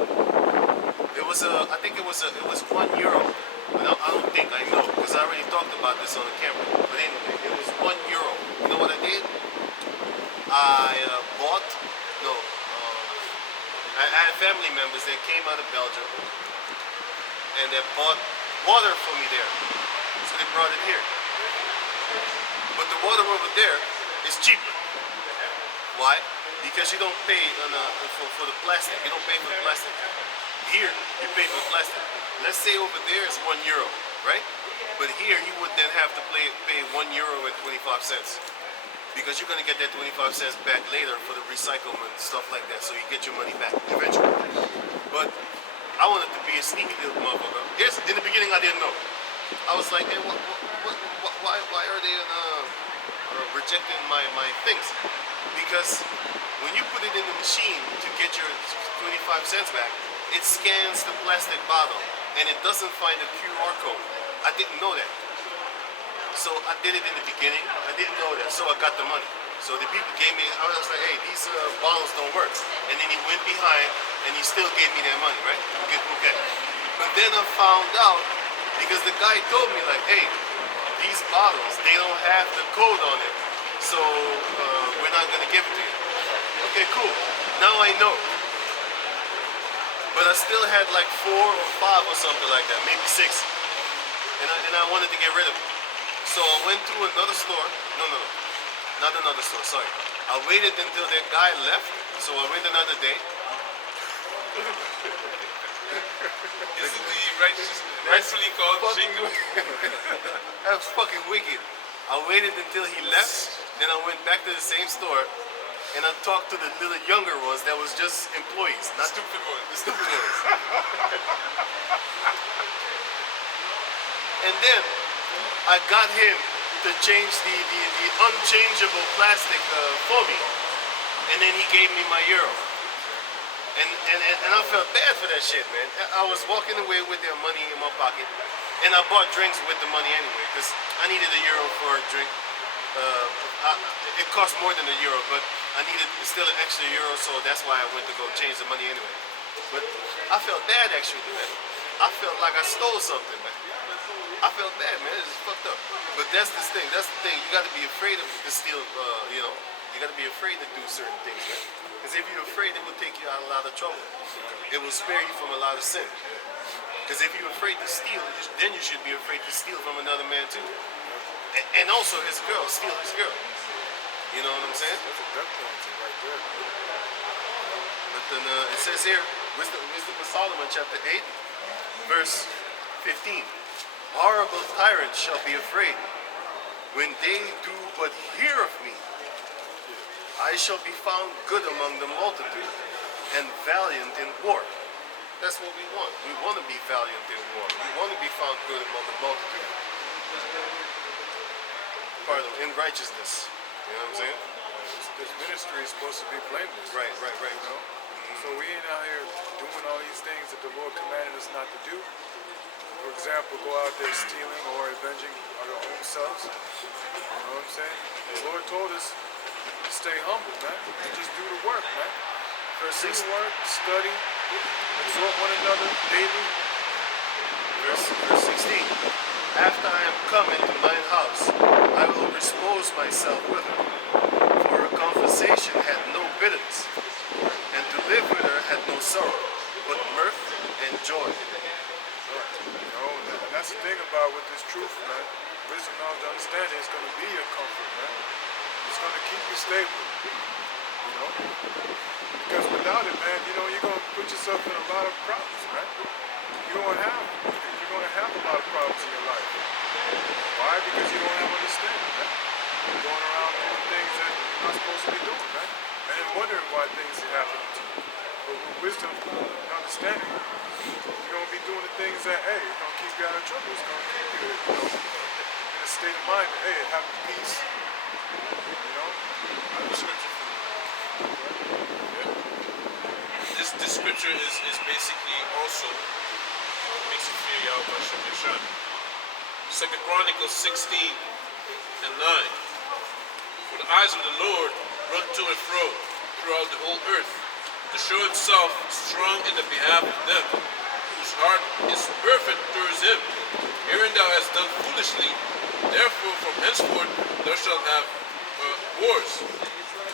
there was I think it was €1. But I don't think I know, because I already talked about this on the camera. But anyway, it was €1. You know what I did? I had family members that came out of Belgium and they bought water for me there. So they brought it here. But the water over there is cheaper. Why? Because you don't pay for the plastic. You don't pay for the plastic. Here, you pay for the plastic. Let's say over there is €1, right? But here, you would then have to pay €1.25. because you're gonna get that 25 cents back later for the recyclement stuff like that. So you get your money back eventually. But I wanted to be a sneaky little motherfucker. Yes, in the beginning I didn't know. I was like, hey, why are they rejecting my things? Because when you put it in the machine to get your 25 cents back, it scans the plastic bottle and it doesn't find a QR code. I didn't know that. So I did it in the beginning. I didn't know that. So I got the money. So the people gave me, I was like, hey, these bottles don't work. And then he went behind and he still gave me their money, right? Okay. But then I found out, because the guy told me like, hey, these bottles, they don't have the code on it. So we're not gonna give it to you. Okay, cool. Now I know. But I still had like 4 or 5 or something like that, maybe 6. And I wanted to get rid of it. So I went to another store. No, not another store, sorry. I waited until that guy left, so I went another day. Isn't the rightfully called jingle? That was fucking wicked. I waited until he left, then I went back to the same store, and I talked to the little younger ones that was just employees, not Stupid one. the stupid ones. And then I got him to change the unchangeable plastic for me, and then he gave me my euro. And I felt bad for that shit, man. I was walking away with their money in my pocket, and I bought drinks with the money anyway, because I needed a euro for a drink. It cost more than a euro, but I needed still an extra euro, so that's why I went to go change the money anyway. But I felt bad actually, man. I felt like I stole something, man. I felt bad, man. It's just fucked up. But that's the thing. That's the thing. You got to be afraid of to steal. You know, you got to be afraid to do certain things, man. Because if you're afraid, it will take you out of a lot of trouble. It will spare you from a lot of sin. Because if you're afraid to steal, then you should be afraid to steal from another man too. And also his girl, steal his girl. You know what I'm saying? That's a death penalty right there. But then it says here, Wisdom of Solomon, chapter 8, verse 15. Horrible tyrants shall be afraid when they do but hear of me. I shall be found good among the multitude and valiant in war. That's what we want. We want to be valiant in war. We want to be found good among the multitude. Pardon, in righteousness. You know what I'm saying? This ministry is supposed to be blameless. Right. You know? So we ain't out here doing all these things that the Lord commanded us not to do. For example, go out there stealing or avenging our own selves. You know what I'm saying? The Lord told us to stay humble, man, and just do the work, man. Do the work, study, exhort one another daily. Verse 16. After I am come into mine house, I will dispose myself with her. For her conversation had no bitterness, and to live with her had no sorrow, but mirth and joy. You know, and that's the thing about with this truth, man. Wisdom, knowledge, understanding is going to be your comfort, man. It's going to keep you stable, you know. Because without it, man, you know, you're going to put yourself in a lot of problems, man. You're going to have a lot of problems in your life. Why? Because you don't have understanding, man. You're going around doing things that you're not supposed to be doing, man. And then wondering why things are happening to you. But with wisdom and understanding, you're going to be doing the things that, hey, it's going to keep you out of trouble. It's going to keep you, you know, in a state of mind that, hey, having peace, you know. This scripture is basically also makes you fear Yahweh Hashem Yeshua. 2 Chronicles 16 and 9. For the eyes of the Lord run to and fro throughout the whole earth, to show himself strong in the behalf of them, whose heart is perfect towards him. Herein thou hast done foolishly, therefore from henceforth thou shalt have wars.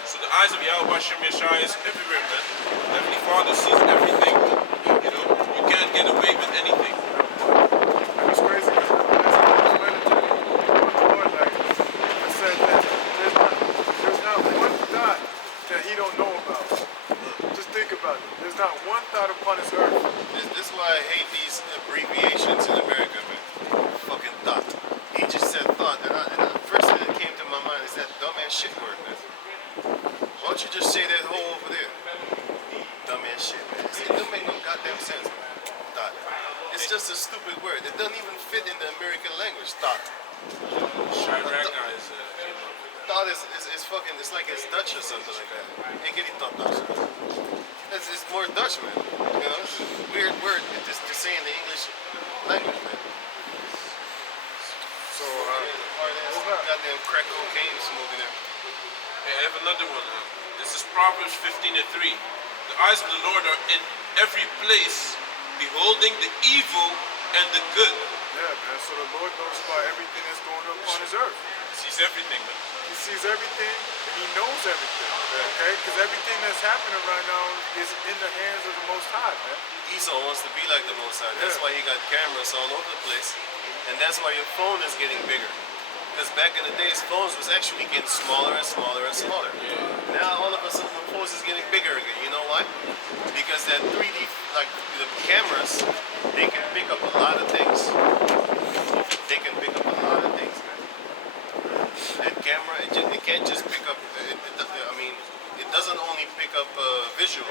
So the eyes of Yahweh Hashem Yeshua is everywhere, man. Heavenly Father sees everything. You know, you can't get away with anything. It's crazy because I was meditating on the Lord, like, I said that there's not one thought that he don't know about. Just think about it. There's not one thought upon this earth. This is why I hate these abbreviations in America, man. Fucking thought. He just said thought, and the first thing that came to my mind is that dumbass shit word. is a stupid word. It doesn't even fit in the American language. Thought. Chirac is Thought is fucking. It's like it's Dutch or something like that. Hey, get it thought Dutch. It's more Dutch, man. You know, it's a weird word to say in the English language, man. So, Goddamn crack cocaine smoking there. Hey, I have another one. This is Proverbs 15:3. The eyes of the Lord are in every place, beholding the evil and the good. yeah, man. So the Lord knows about everything that's going on upon His earth. He sees everything, man. He sees everything and He knows everything. Okay? Because everything that's happening right now is in the hands of the Most High, man. Esau wants to be like the Most High. That's Yeah. why he got cameras all over the place. And that's why your phone is getting bigger. Because back in the days, phones was actually getting smaller and smaller and smaller. Now all of a sudden the phone is getting bigger again. You know why? Because that 3D, like the cameras, they can pick up a lot of things. They can pick up a lot of things, man. That camera, it can't just pick up, I mean, it doesn't only pick up visual.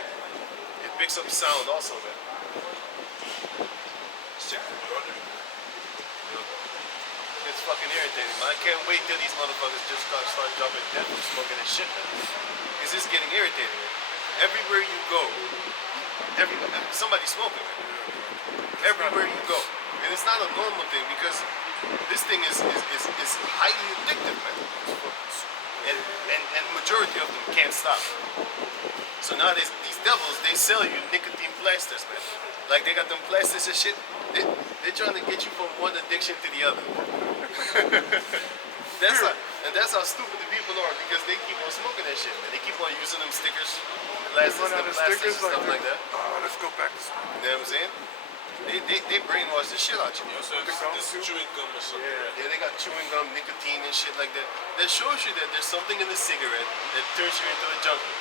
It picks up sound also, man. It's fucking irritating, man. I can't wait till these motherfuckers just start dropping dead from smoking and shit, man. It's just getting irritating, man. Everywhere you go, somebody's smoking, man. Everywhere you go. And it's not a normal thing because this thing is highly addictive, man. And majority of them can't stop. So now these devils, they sell you nicotine plasters, man. Like they got them plasters and shit. They're trying to get you from one addiction to the other. That's how stupid the people are because they keep on smoking that shit, man. They keep on using them stickers, Run out them of plasters stickers and stuff like that. Oh, let's go back to school. You know what I'm saying? They brainwash the shit out you. Also, this chewing gum or something. Right? Yeah, they got chewing gum, nicotine and shit like that. That shows you that there's something in the cigarette that turns you into a junkie.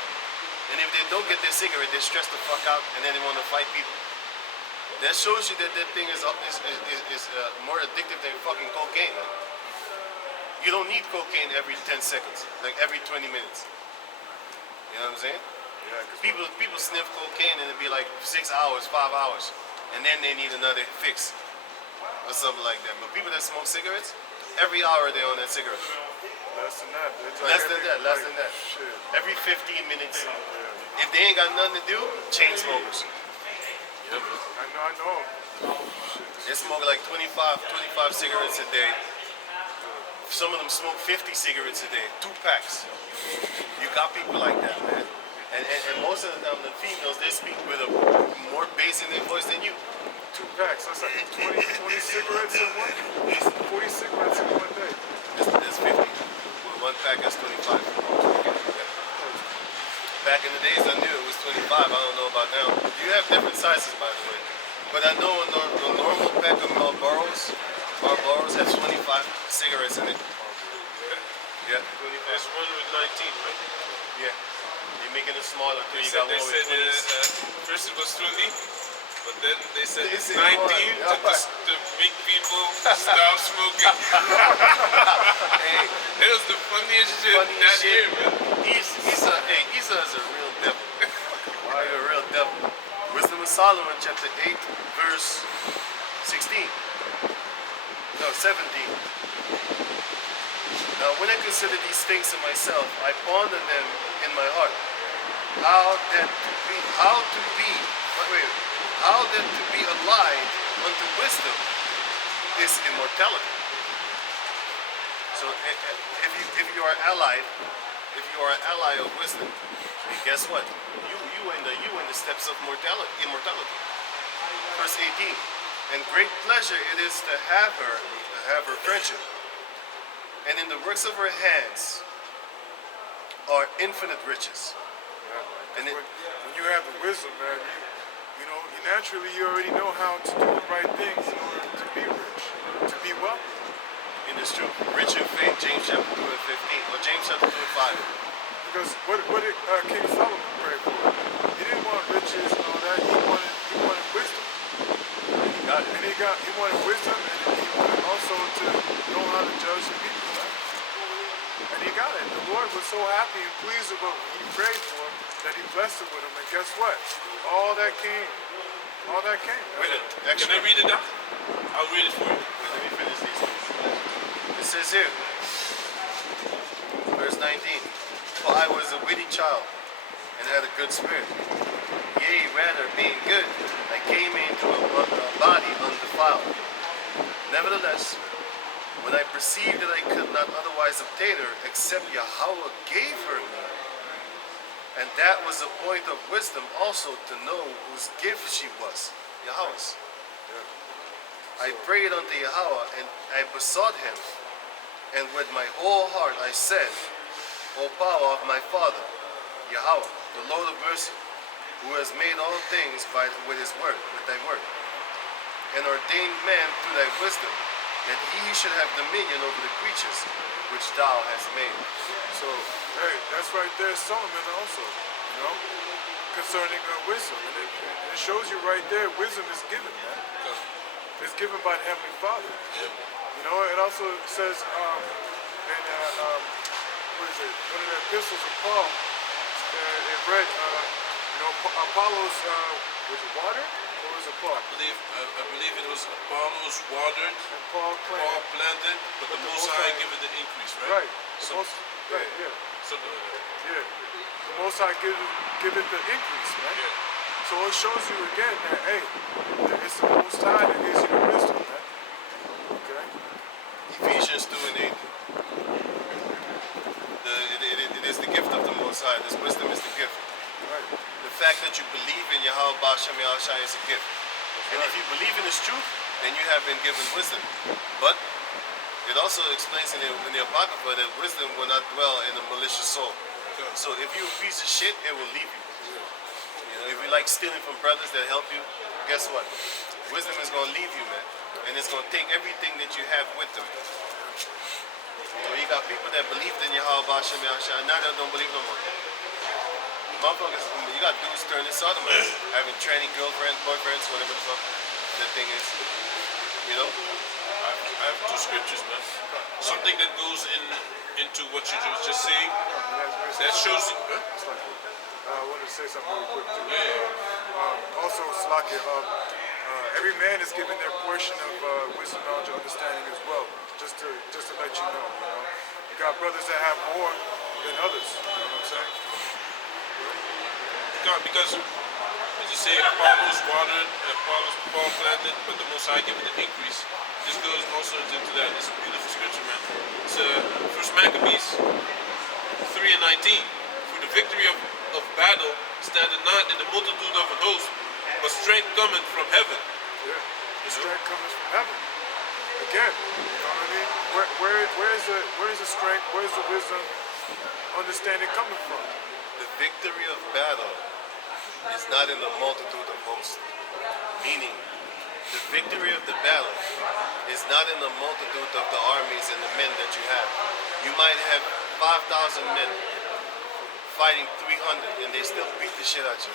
And if they don't get their cigarette, they stress the fuck out and then they want to fight people. That shows you that that thing is more addictive than fucking cocaine, man. You don't need cocaine every 10 seconds, like every 20 minutes. You know what I'm saying? Yeah, because People sniff cocaine and it'd be like 6 hours, 5 hours, and then they need another fix or something like that. But people that smoke cigarettes, every hour they're on that cigarette. less than that. It's Less than every- that. Shit. Every 15 minutes. Yeah. If they ain't got nothing to do, chain smokers. I know. They smoke like 25 cigarettes a day. Some of them smoke 50 cigarettes a day, 2 packs. You got people like that, man. And most of the time, the females, they speak with a more bass in their voice than you. 2 packs. That's like 20 cigarettes in one. 40 cigarettes in one day. That's 50. Well, 1 pack is 25. Back in the days, I knew it was 25. I don't know about now. You have different sizes, by the way. But I know a normal pack of Marlboros has 25 cigarettes in it. Yeah, 25. There's one with 19, right? Yeah. They're making it smaller too. You They got one said with 20. first it was 20, but then they said They it's said 19 more. to make people stop smoking. Hey, It was the funniest shit Funniest that shit. year, man. Esau is a real devil. Like a real devil. Wisdom of Solomon, chapter 8, verse 16. No, 17. Now, when I consider these things to myself, I ponder them in my heart. How that to be allied unto wisdom is immortality. So, if you are allied, if you are an ally of wisdom, then guess what? You in the steps of immortality. Verse 18. And great pleasure it is to have her friendship. And in the works of her hands are infinite riches. And it, When you have the wisdom, man, you know, you already know how to do the right things in order to be rich, to be wealthy. and it's true. Rich in faith, James chapter 2 and 15. Or James chapter 2 and 5. Because what did King Solomon pray for? He didn't want riches and all that. He wanted wisdom. He got it. And he wanted wisdom, and he wanted also to know how to judge the people. Right? And he got it. The Lord was so happy and pleased with what he prayed for that he blessed him with him. And guess what? All that came All that came. Wait, Can extra. I read it down? I'll read it for you. Wait, let me finish these things. It says here, verse 19. For I was a witty child and had a good spirit. Yea, rather, being good, I came into a body undefiled. Nevertheless, when I perceived that I could not otherwise obtain her, except Yahweh gave her me, and that was a point of wisdom also to know whose gift she was, Yahweh's. I prayed unto Yahweh, and I besought him, and with my whole heart I said, O power of my father, Yahweh, the Lord of mercy, who has made all things with his word, with thy word, and ordained man through thy wisdom, that he should have dominion over the creatures which thou hast made. So, hey, that's right there, Solomon also, you know, concerning wisdom. And it shows you right there, wisdom is given, man. It's given by the Heavenly Father. You know, it also says in, what is it, one of the epistles of Paul, it read, you know, Apollos, was it water? Or was it Paul? I believe it was Apollos watered, And Paul Paul planted, but the Most High give it the increase, right? Right. So, Right, yeah. something like that. Yeah. The Most High give it the increase, man. Yeah. So it shows you again that, hey, that it's the Most High that gives you the wisdom, man. Okay? Ephesians 2 and 8. It is the gift of the Most High. This wisdom is the gift. Right. The fact that you believe in Yahweh Bashem Yahushai is a gift. And if you believe in His truth, then you have been given wisdom. But it also explains in the Apocrypha that wisdom will not dwell in a malicious soul. So if you're a piece of shit, it will leave you. You know, if you like stealing from brothers that help you, guess what? Wisdom is going to leave you, man. And it's going to take everything that you have with them. You know, you got people that believed in Yahweh Bashem Yahushai, and now they don't believe no more. Motherfuckers, you got dudes turning sodomites, having tranny girlfriends, boyfriends, whatever the fuck that thing is. You know? I have two scriptures, man. Something that goes into what you were just saying. That shows you. Huh? I wanted to say something really quick too. Yeah. Also, Slakia, every man is given their portion of wisdom, knowledge, and understanding as well. Just to let you know, you know. You got brothers that have more than others. You know what I'm saying? God, because as you say, Apollos watered, Paul planted, but the Most High give it the increase. This goes also into that. It's a beautiful scripture, man. It's First Maccabees 3 and 19. For the victory of battle standeth not in the multitude of an host, but strength cometh from heaven. Yeah. The strength comes from heaven. Again, you know what I mean? Where is the strength? Where is the wisdom, understanding coming from? The victory of battle is not in the multitude of hosts. Meaning, the victory of the battle is not in the multitude of the armies and the men that you have. You might have 5,000 men fighting 300 and they still beat the shit out you.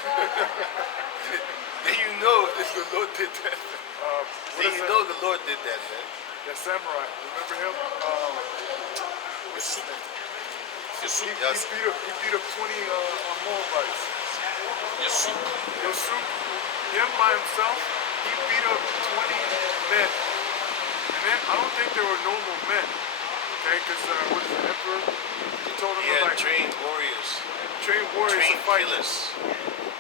Then you know that the Lord did that. Then you know the Lord did that, man. That samurai, remember him? What's his name? Yusuf. He beat up 20 Moabites. Yusuf. Yosuf, him by himself, he beat up 20 men. And then I don't think they were normal men. Okay, because what is the emperor? He told him He had like trained warriors, trained warriors trained to fight. killers,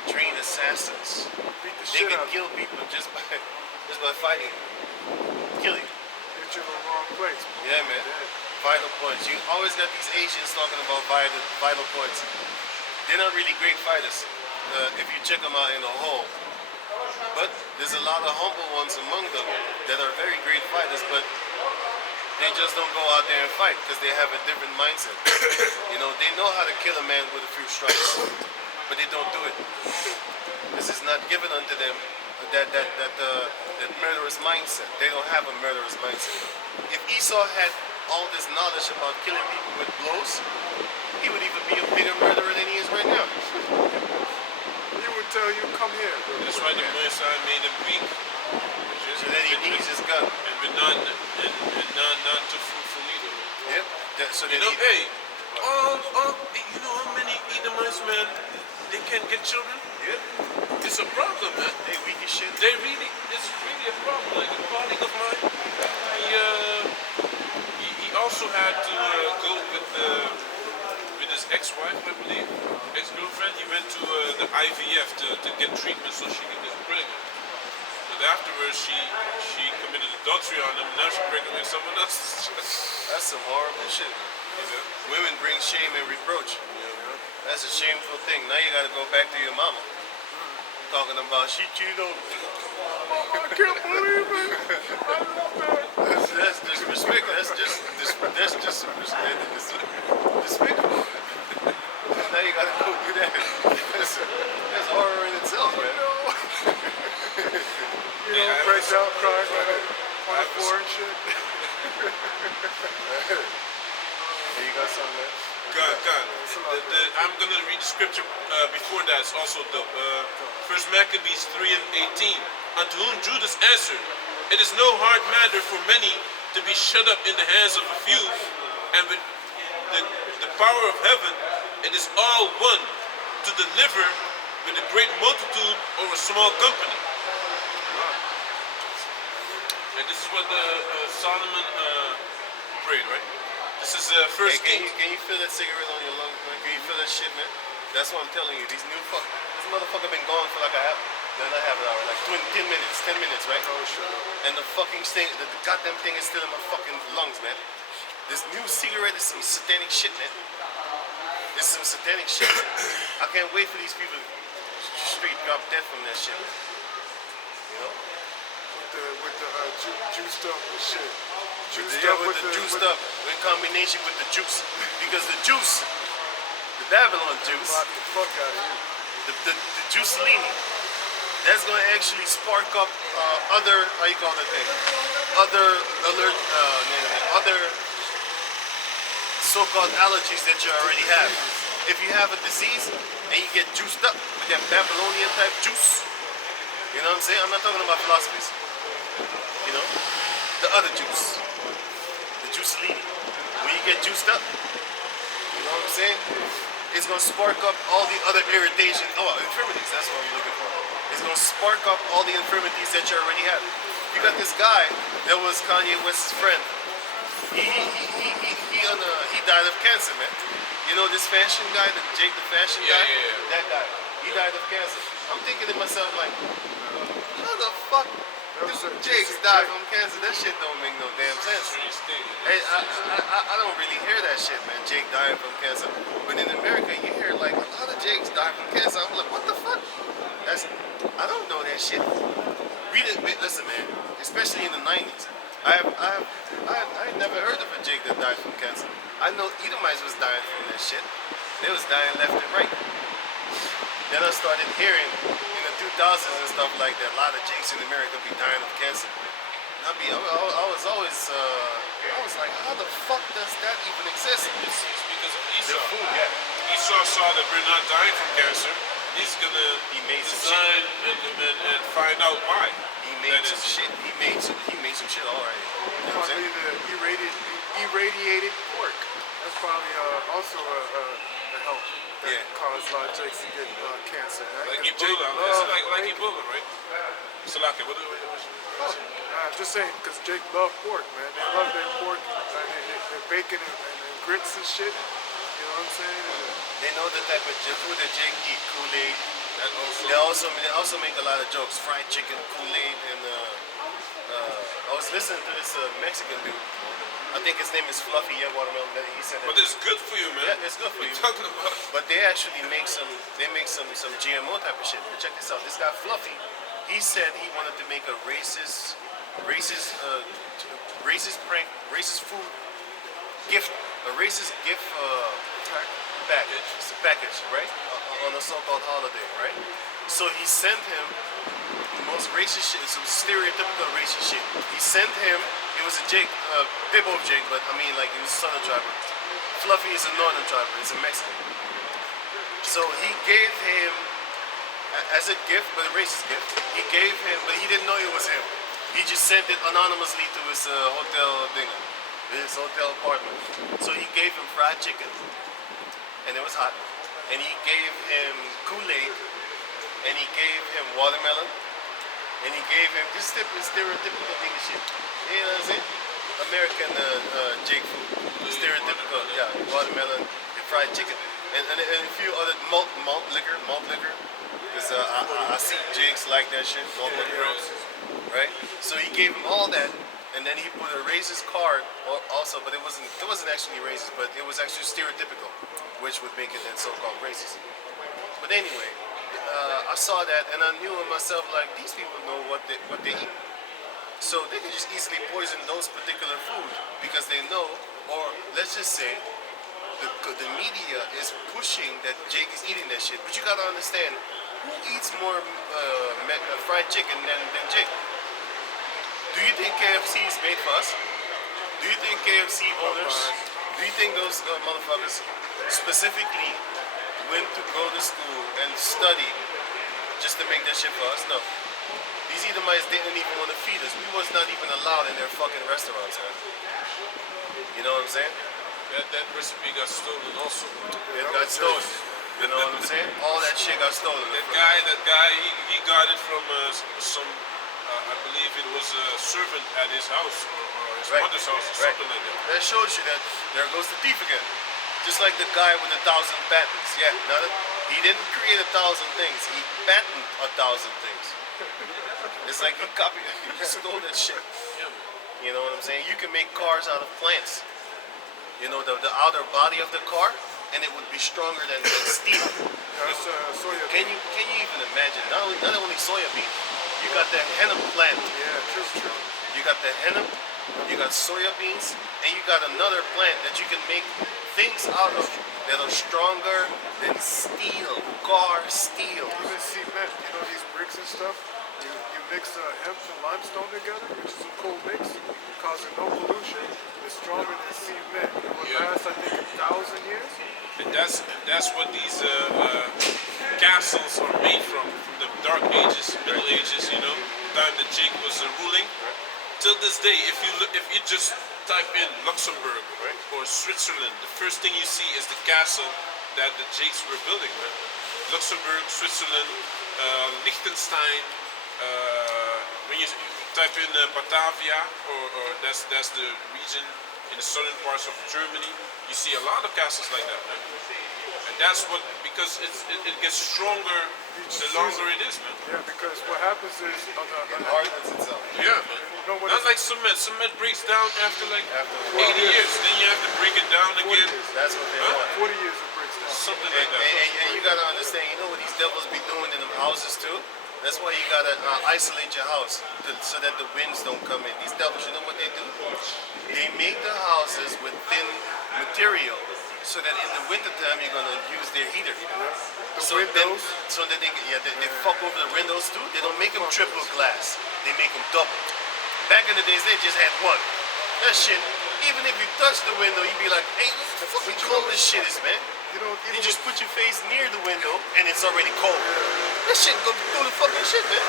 trained assassins. Beat the They shit could out of kill people just by fighting, killing. Get you in the wrong place. Yeah, man. Vital points. You always got these Asians talking about vital points. They're not really great fighters if you check them out in a whole. But there's a lot of humble ones among them that are very great fighters, but they just don't go out there and fight because they have a different mindset. You know, they know how to kill a man with a few strikes, but they don't do it because it's not given unto them that murderous mindset. They don't have a murderous mindset. If Esau had all this knowledge about killing people with blows, he would even be a bigger murderer than he is right now. He would tell you, come here. Bro. That's why the Most High made him weak. So then he needs his gun. And but not too fruitful either. Yep. So You then know, he, hey, you know how many Edomites, man, they can't get children. Yeah. It's a problem, man. They weak as shit. It's really a problem. Like a colleague of mine, he also had to go with his ex-wife, I believe, ex-girlfriend. He went to the IVF to get treatment so she could get pregnant. But afterwards, she committed adultery on him. Now she's pregnant with someone else. That's some horrible shit, man. Women bring shame and reproach. That's a shameful thing. Now you gotta go back to your mama. Talking about she cheated on me. I can't believe it. I love that. That's disrespect. That's just despicable. Now you gotta go do that. That's horror in itself, man. You know, break down, crying on the floor and shit. You got something, man? God. I'm going to read the scripture before that. It's also dope. First Maccabees 3:18. Unto whom Judas answered, it is no hard matter for many to be shut up in the hands of a few, and with the power of heaven, it is all one to deliver with a great multitude or a small company. And this is what Solomon prayed, right? This is first Hey, Kings. can you feel that cigarette on your lungs, man? Can you feel that shit, man? That's what I'm telling you. This motherfucker been gone for like a half an hour, like 10 minutes, right? Oh, shut up. And the fucking thing, the goddamn thing is still in my fucking lungs, man. This new cigarette is some satanic shit, man. It's some satanic shit. I can't wait for these people to straight drop dead from that shit, man. You know? With the juiced up and shit. Juiced Juiced up in combination with the juice. Because the juice, the Babylon juice, Lock the fuck out of you. the juicelini, that's gonna actually spark up other, how you call that thing? Other so-called allergies that you already have. If you have a disease and you get juiced up with that Babylonian type juice, you know what I'm saying? I'm not talking about philosophies. You know? The other juice. The juicelini. When you get juiced up, you know what I'm saying? It's gonna spark up all the other irritation. Infirmities, that's what I'm looking for. It's gonna spark up all the infirmities that you already have. You got this guy that was Kanye West's friend. He died of cancer, man. You know this fashion guy, Jake the fashion guy? Yeah. That guy. He died of cancer. I'm thinking to myself like, how the fuck Jake's died from cancer? That shit don't make no damn sense. Hey, I don't really hear that shit, man. Jake dying from cancer. But in America, you hear like a lot of Jakes die from cancer. I'm like, what the fuck? I don't know that shit. Read it, listen, man. Especially in the 90s. I never heard of a Jake that died from cancer. I know Edomites was dying from that shit. They was dying left and right. Then I started hearing in the 2000s and stuff like that, a lot of Jakes in America be dying of cancer. I was like, how the fuck does that even exist? It's because of The Esau. food, yeah. Esau saw that we're not dying from cancer. He's gonna made some design and find out why. He made some shit. He made some shit already. You know what I'm Probably saying? the irradiated pork. That's probably also a help that caused a lot of Jakes to get cancer. Right? Like 'Cause Jake Ebola. loved It's like bacon. Ebola, right? Salaka, what Just saying, because Jake loved pork, man. They love their pork, their bacon and grits and shit. You know what I'm saying? They know the type of food that Jake eat. Kool-Aid. that also They also make a lot of jokes. Fried chicken, Kool-Aid, and I was listening to this Mexican dude. I think his name is Fluffy Young Watermelon. He said that. But it's good for you, man. Yeah, it's good for What you. you talking about? But they actually make some GMO type of shit. But check this out. This guy Fluffy, he said he wanted to make a racist food gift, a racist gift package. It's a package, right? On a so-called holiday, right? So he sent him the most racist shit, some stereotypical racist shit. He sent him. It was a Jake, they both Jake, but I mean like he was a southern triber. Fluffy is a northern triber. He's a Mexican. So he gave him, as a gift, but a racist gift, he gave him, but he didn't know it was him. He just sent it anonymously to his hotel his hotel apartment. So he gave him fried chicken, and it was hot. and he gave him Kool-Aid, and he gave him watermelon, and he gave him this stereotypical thing and shit. You know what I'm saying? American Jake food. Stereotypical, yeah, watermelon, and fried chicken, and a few other malt liquor. Because I see Jakes like that shit, malt liquor, right? So he gave him all that, and then he put a racist card also, but it wasn't actually racist, but it was actually stereotypical, which would make it then so-called racist. But anyway, I saw that and I knew in myself like these people know what they eat, so they can just easily poison those particular food because they know, or let's just say the media is pushing that Jake is eating that shit. But you gotta understand, who eats more fried chicken than Jake? Do you think KFC is made for us? Do you think KFC owners, do you think those motherfuckers specifically went to go to school and study just to make that shit for us? No. These Edomites didn't even want to feed us. We was not even allowed in their fucking restaurants, man. You know what I'm saying? That recipe got stolen also. It got stolen. You know what I'm saying? All that shit got stolen. That guy, he got it from some, I believe it was a servant at his house or his mother's house or something like that. That shows you that there goes the thief again. Just like the guy with 1,000 patents. Yeah, he didn't create 1,000 things. He patented 1,000 things. It's like he stole that shit. You know what I'm saying? You can make cars out of plants. You know, the outer body of the car, and it would be stronger than steel. That's soya. Can you even imagine? Not only soya bean, you got the hennep plant. Yeah, true. You got the hennep, you got soya beans, and you got another plant that you can make things out of that are stronger than steel, car steel. Even cement, you know these bricks and stuff. You mix hemp and limestone together, which is a cool mix, causing no pollution. It's stronger than cement. It will last, I think, 1,000 years. And that's what these castles are made from the Dark Ages, Middle Ages. You know, the time that Jake was ruling. Till this day, if you just type in Luxembourg or Switzerland, the first thing you see is the castle that the Jakes were building. Man. Luxembourg, Switzerland, Liechtenstein. When you type in Batavia, or that's the region in the southern parts of Germany, you see a lot of castles like that, man. And that's what, because it gets stronger the longer it is, man. Yeah, because what happens is It hardens itself. Yeah, man. No, what Not is- like cement. Cement breaks down after like After 80 years. Then you have to break it down again. That's what they want. 40 years it breaks down. Something like that. And you gotta understand, you know what these devils be doing in them houses too? That's why you gotta isolate your house so that the winds don't come in. These devils, you know what they do? They make the houses with thin material so that in the wintertime you're gonna use their heater. So windows? That they fuck over the windows too. They don't make them triple glass. They make them double. Back in the days, they just had one. That shit, even if you touch the window, you'd be like, hey, what the fucking cold this shit is, man? You know, You just put your face near the window and it's already cold. That shit go through the fucking shit, man.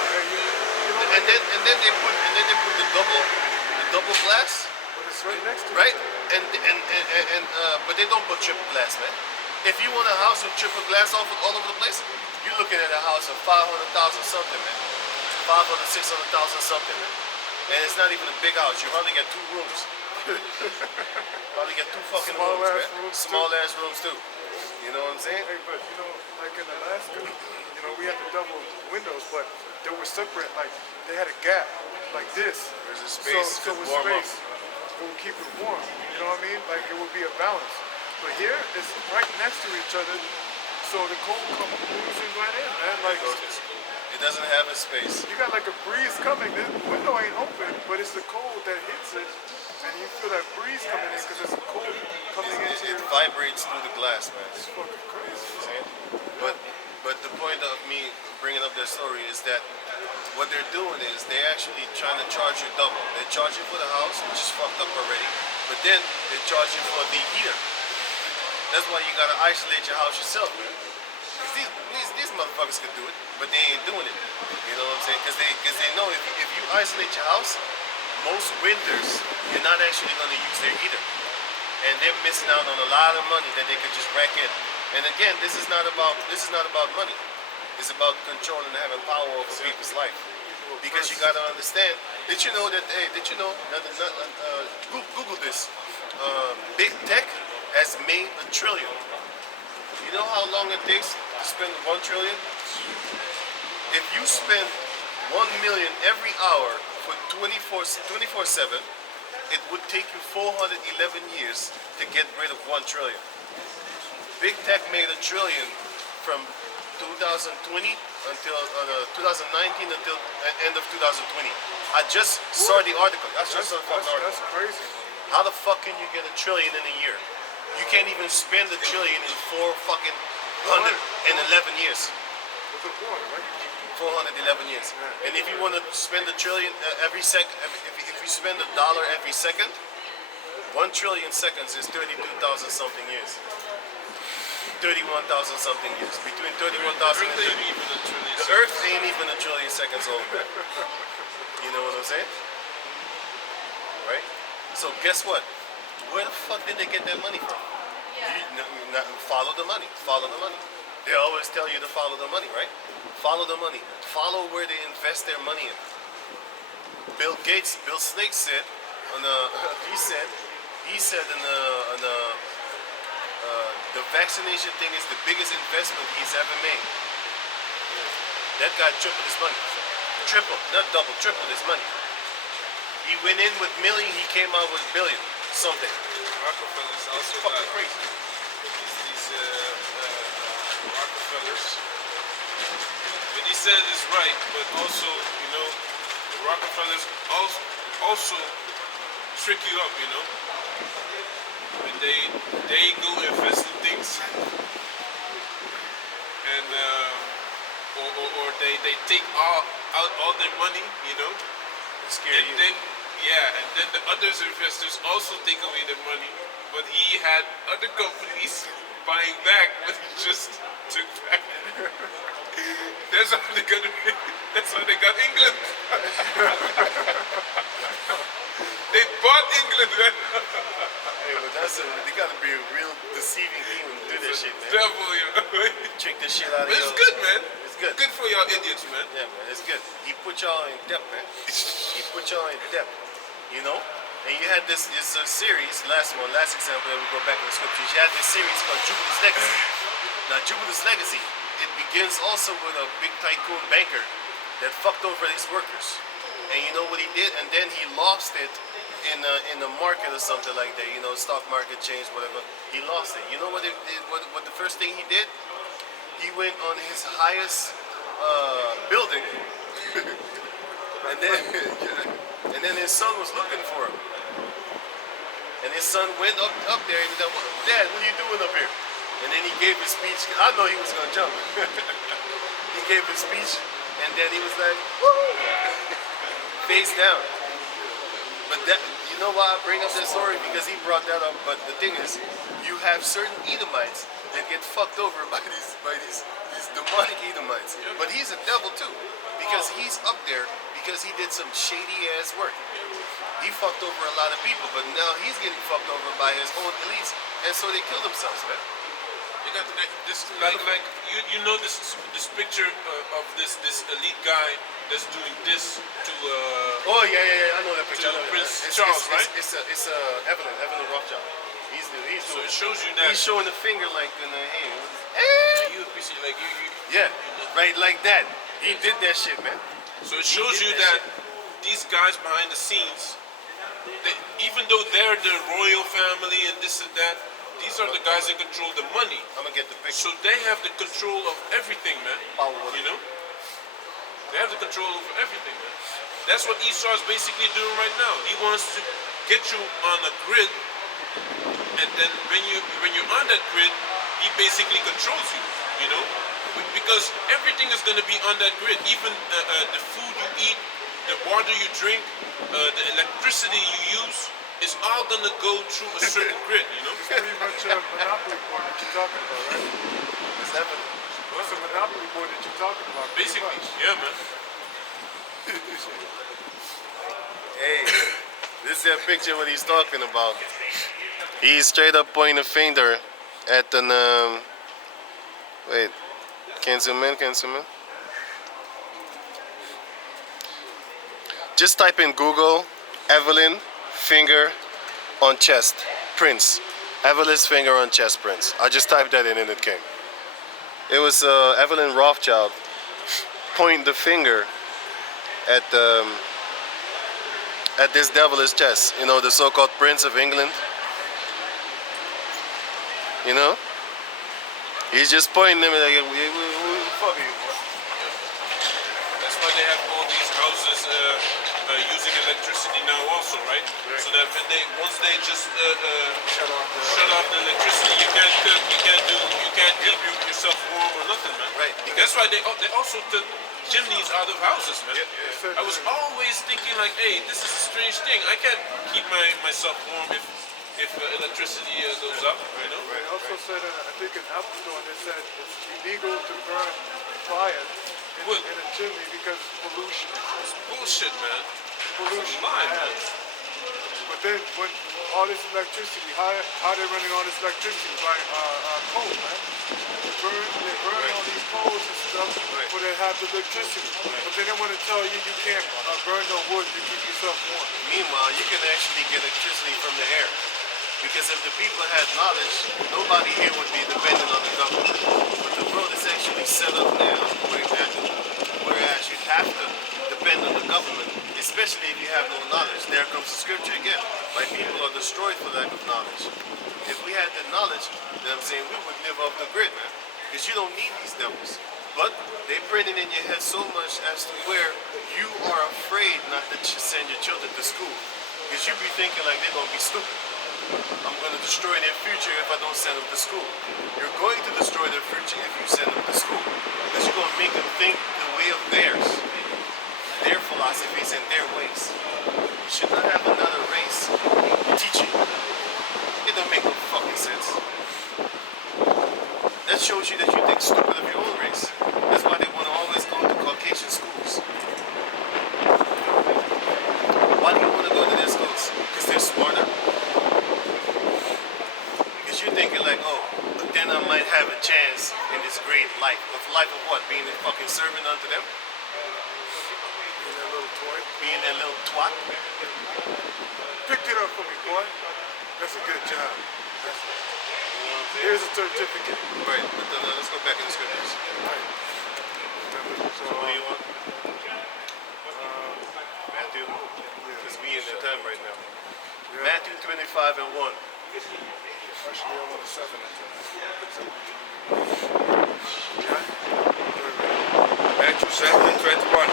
And then they put the double glass, but it's right next to right? each other. But they don't put triple glass, man. If you want a house with triple glass all over the place, you're looking at a house of 500,000 something, man. 500, 600,000 something, man. And it's not even a big house. You hardly get 2 rooms. Probably get 2 fucking Small rooms, ass man. rooms, too. Small ass rooms too. You know what I'm saying? Hey, but you know, like in Alaska, you know, we had the double windows, but they were separate. Like they had a gap, like this. There's a space so to with warm up. space, it would keep it warm. You know what I mean? Like it would be a balance. But here, it's right next to each other, so the cold comes oozing right in, man. Like It doesn't have a space. you got like a breeze coming. The window ain't open, but it's the cold that hits it, and you feel that breeze coming in because it's cold coming into It your. vibrates through the glass, man. It's fucking crazy. But the point of me bringing up that story is that what they're doing is they're actually trying to charge you double. They charge you for the house, which is fucked up already, but then they charge you for the heater. That's why you gotta isolate your house yourself, man. 'Cause these motherfuckers could do it, but they ain't doing it. You know what I'm saying? Because they know if you isolate your house, most winters you're not actually gonna use their heater, and they're missing out on a lot of money that they could just rack in. And again, this is not about money. It's about controlling and having power over people's life. Because you gotta understand. Did you know that? Hey, did you know? Google this. Big tech has made $1 trillion. You know how long it takes to spend $1 trillion? If you spend 1 million every hour for 24/7, it would take you 411 years to get rid of $1 trillion. Big tech made $1 trillion from 2020 until 2019 until end of 2020. I just saw the article. I just saw the fucking article. That's crazy. How the fuck can you get $1 trillion in a year? You can't even spend $1 trillion in 411 years. What's the point, right? 411 years. And if you want to spend $1 trillion every second, if you spend $1 every second, 1 trillion seconds is 32,000 something years. 31,000 something years. Between 31,000 and the Earth ain't even $1 trillion seconds old. You know what I'm saying? Right? So guess what? Where the fuck did they get that money from? Follow the money. Follow the money. They always tell you to follow the money, right? Follow the money. Follow where they invest their money in. Bill Snake said he said the vaccination thing is the biggest investment he's ever made. That guy tripled his money. Triple, not double, tripled his money. He went in with million, he came out with billion, something. Rockefellers also Fucking got crazy. these Rockefellers. What he said is right, but also, you know, the Rockefellers also trick you up, you know. When they go invest in things, and or they take out all their money, you know. Scare And you. then, yeah, and then the other investors also take away their money, but he had other companies buying back what he just took back. That's how they got. That's how they got England. They bought England. Hey, but they gotta be a real deceiving demon to do that shit, man. Devil, you know. Trick the shit out of But you. it's good, man. It's good. Good for y'all idiots, man. Yeah, man, it's good. He put y'all in depth, man. He put y'all in depth, you know? And you had this series, last example that we go back in the scriptures. You had this series called Jupiter's Legacy. Now, Jupiter's Legacy, it begins also with a big tycoon banker that fucked over his workers. And you know what he did? And then he lost it in the market or something like that. You know, stock market changed, whatever. He lost it. You know what the first thing he did? He went on his highest building, and then his son was looking for him. And his son went up there and he said, "Dad, what are you doing up here?" And then he gave his speech. I know he was gonna jump. He gave his speech, and then he was like, "Woo!" Face down. But that, you know why I bring up that story? Because he brought that up. But the thing is, you have certain Edomites that get fucked over by these demonic Edomites. But he's a devil too, because he's up there because he did some shady ass work. He fucked over a lot of people, but now he's getting fucked over by his own elites, and so they kill themselves, man. You got this, like you know this picture of this elite guy that's doing this to Oh yeah, I know that picture. to I know Prince that. Charles, right? It's Evelyn Rothschild. He's So doing, it shows you that he's showing the finger like in the hand. you appreciate, like you. Yeah, right, like that. He did that shit, man. So it He shows did you that that these guys behind the scenes, even though they're the royal family and this and that, these are the guys that control the money. I'm gonna get the picture. So they have the control of everything, man. Power. You know? They have the control over everything, man. That's what Esau is basically doing right now. He wants to get you on a grid, and then when you're on that grid, he basically controls you, you know? Because everything is going to be on that grid. Even the food you eat, the water you drink, the electricity you use, it's all going to go through a certain grid, you know? It's pretty much a monopoly board that you're talking about, right? It's Evelyn. It's a monopoly board that you're talking about. pretty Basically, much. yeah, man. Hey, this is a picture what he's talking about. He's straight up pointing a finger at Wait, can zoom in, can zoom in. Just type in Google, Evelyn, finger on chest, prints. Evelyn's finger on chest prints. I just typed that in and it came. It was Evelyn Rothschild pointing the finger at this devilish chest. You know, the so-called Prince of England. You know? He's just pointing them like, who the fuck are you? That's why they have all these houses using electricity now also, right? So that when once they just shut off the electricity, you can't cook, you can't keep yourself warm or nothing, man. Right. That's why they also took chimneys out of houses, man. I was always thinking like, hey, this is a strange thing. I can't keep myself warm if electricity goes up, you know? They also said, I think in Appledore, they said it's illegal to burn fire in a chimney because pollution. It's bullshit, man. Pollution. Lie, man. But then when all this electricity, how they running all this electricity? By coal, man. They're burning all these coals and stuff where they have the electricity. But then they want to tell you you can't burn no wood to keep yourself warm. Meanwhile, you can actually get electricity from the air. Because if the people had knowledge, nobody here would be dependent on the government. But the world is actually set up now whereas you have to depend on the government, especially if you have no knowledge. There comes the scripture again. My people are destroyed for lack of knowledge. If we had the knowledge, then I'm saying we would live off the grid, man. Because you don't need these devils. But they print it in your head so much as to where you are afraid not to send your children to school. Because you be thinking like they're going to be stupid. I'm going to destroy their future if I don't send them to school. You're going to destroy their future if you send them to school. Because you're going to make them think the way of theirs, their philosophies and their ways. You should not have another race teaching. It don't make no fucking sense. That shows you that you think stupid of your own race. That's why they want to always go to Caucasian schools. Why do you want to go to their schools? Because they're smarter? You're thinking like, oh, but then I might have a chance in this great life. Of life of what? Being a fucking servant unto them? Being that little toy. Being that little twat? Picked it up for me, boy. That's a good job. Here's a certificate. Right, but then, let's go back in the scriptures. Right. So what do you want? Matthew? Because we in the time right now. Yeah. Matthew 25 and 1. Actually, I want a 7 and 10. Matthew 7:21.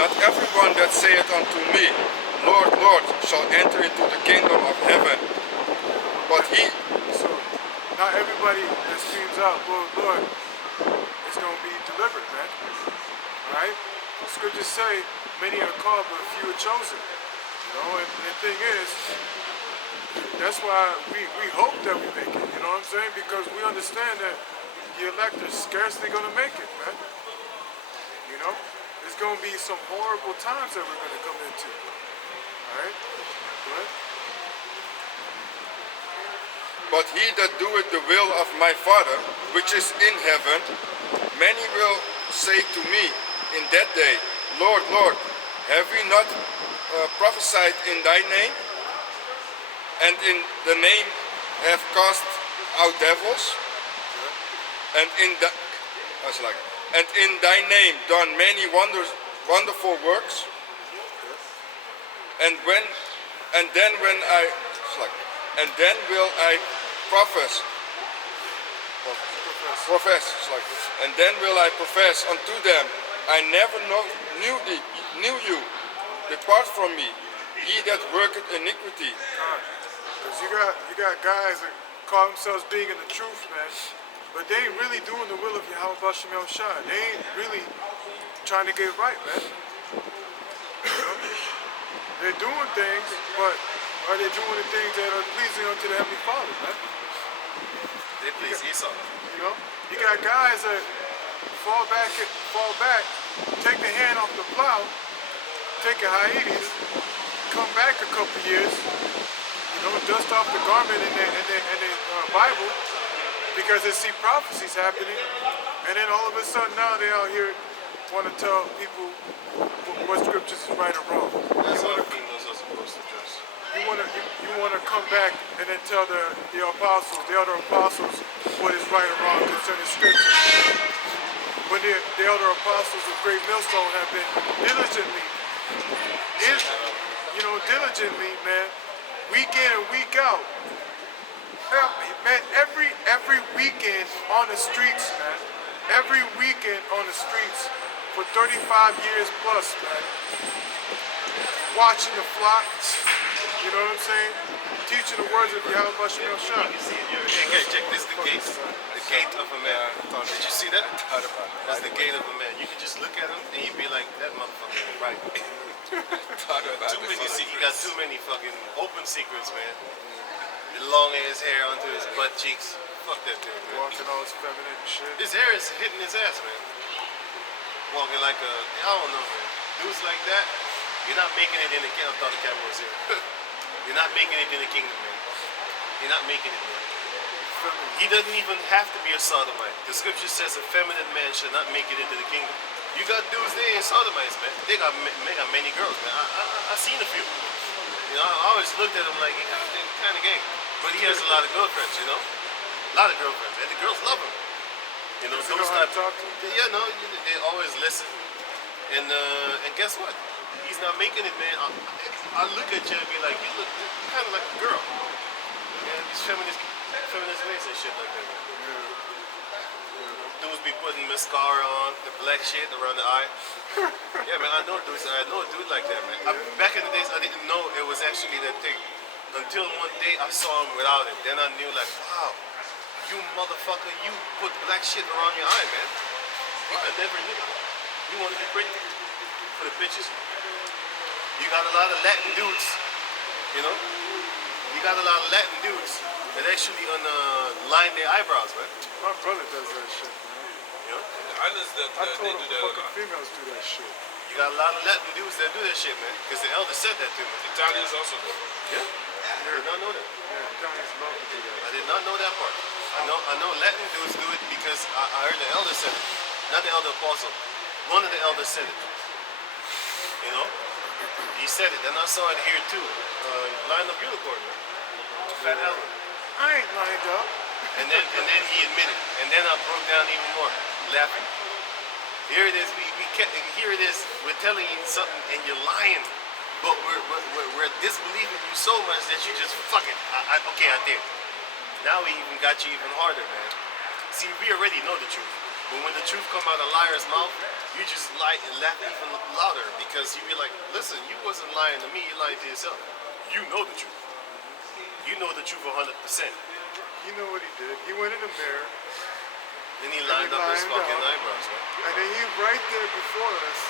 Not everyone that saith unto me, Lord, Lord, shall enter into the kingdom of heaven, but he. So, not everybody that screams out, Lord, Lord, is going to be delivered, man. Alright? The scriptures say, many are called, but few are chosen. You know, and the thing is, that's why we hope that we make it, you know what I'm saying? Because we understand that the elect are scarcely going to make it, man. You know? There's going to be some horrible times that we're going to come into. Alright? Go ahead. But he that doeth the will of my Father, which is in heaven, many will say to me in that day, Lord, Lord, have we not prophesied in thy name? And in the name have cast out devils? And in thy name done many wonderful works? And then will I profess. And then will I profess unto them, I never knew you. Depart from me, ye that worketh iniquity. Because you got guys that call themselves being in the truth, man, but they ain't really doing the will of Yahweh Bashem El Shai. They ain't really trying to get right, man. You know? They're doing things, but are they doing the things that are pleasing unto the Heavenly Father, man? They please Esau. You know? You got guys that fall back, take the hand off the plow, take a hiatus, come back a couple years, you know, dust off the garment in their Bible, because they see prophecies happening, and then all of a sudden now they out here want to tell people what scriptures is right or wrong. That's how females are supposed to dress. You want to come back and then tell the apostles, the other apostles, what is right or wrong concerning scripture. When the other apostles of Great Millstone have been diligently, diligently, man, week in and week out. Man, every weekend on the streets, man. Every weekend on the streets for 35 years plus, man. Watching the flock, you know what I'm saying? Teaching the words of Yahweh Shem Shah. You see it here. Hey, check this, the gate. The gate of a man. Did you see that? That's the gate of a man. You can just look at him and you'd be like, that motherfucker is right. Too many secrets. He got too many fucking open secrets, man. The long ass hair onto his butt cheeks. Fuck that dude, man. Walking all his feminine shit. His hair is hitting his ass, man. Walking like a, I don't know, man. Dudes like that, you're not making it in the kingdom. I thought the camera was here. You're not making it in the kingdom, man. You're not making it, man. He doesn't even have to be a sodomite. The scripture says a feminine man should not make it into the kingdom. You got dudes, they ain't sodomites, man. They got many girls, man. I seen a few. You know, I always looked at him like, he kind of gay. But he has a lot of girlfriends, you know? A lot of girlfriends, and the girls love him. You know, Does he know how to talk to them? Yeah, no, they always listen. And guess what? He's not making it, man. I look at you and be like, you look kind of like a girl. And these feminist ways and shit like that. Dudes be putting mascara on, the black shit around the eye. Yeah, man, I know dudes. I know a dude like that, man. Back in the days, I didn't know it was actually that thing. Until one day I saw him without it. Then I knew, like, wow, you motherfucker, you put black shit around your eye, man. I never knew. You want to be pretty for the bitches. You got a lot of Latin dudes, you know? You got a lot of Latin dudes that actually line their eyebrows, man. My brother does that shit, man. You know? In the islands that I they told do him that a fucking lot. females do that shit. You got a lot of Latin dudes that do that shit, man. Because the elder said that to me. Italians also do. Yeah? I did not know that. Yeah, Italians love to do that. I did not know that part. I know Latin dudes do it because I heard the elder said it. Not the elder apostle. One of the elders said it. You know? He said it, and I saw it here too. Line up unicorn, man. Fat elder. I ain't lined up. And then he admitted. And then I broke down even more, laughing. Here it is. Here it is. We're telling you something, and you're lying. But we're disbelieving you so much that you just fuck it. Okay, I did. Now we even got you even harder, man. See, we already know the truth. But when the truth come out of a liar's mouth, you just lie and laugh even louder because you be like, listen, you wasn't lying to me, you lied to yourself. You know the truth. You know the truth 100%. You know what he did? He went in the mirror, Then he lined up his fucking eyebrows, man. and then he right there before us,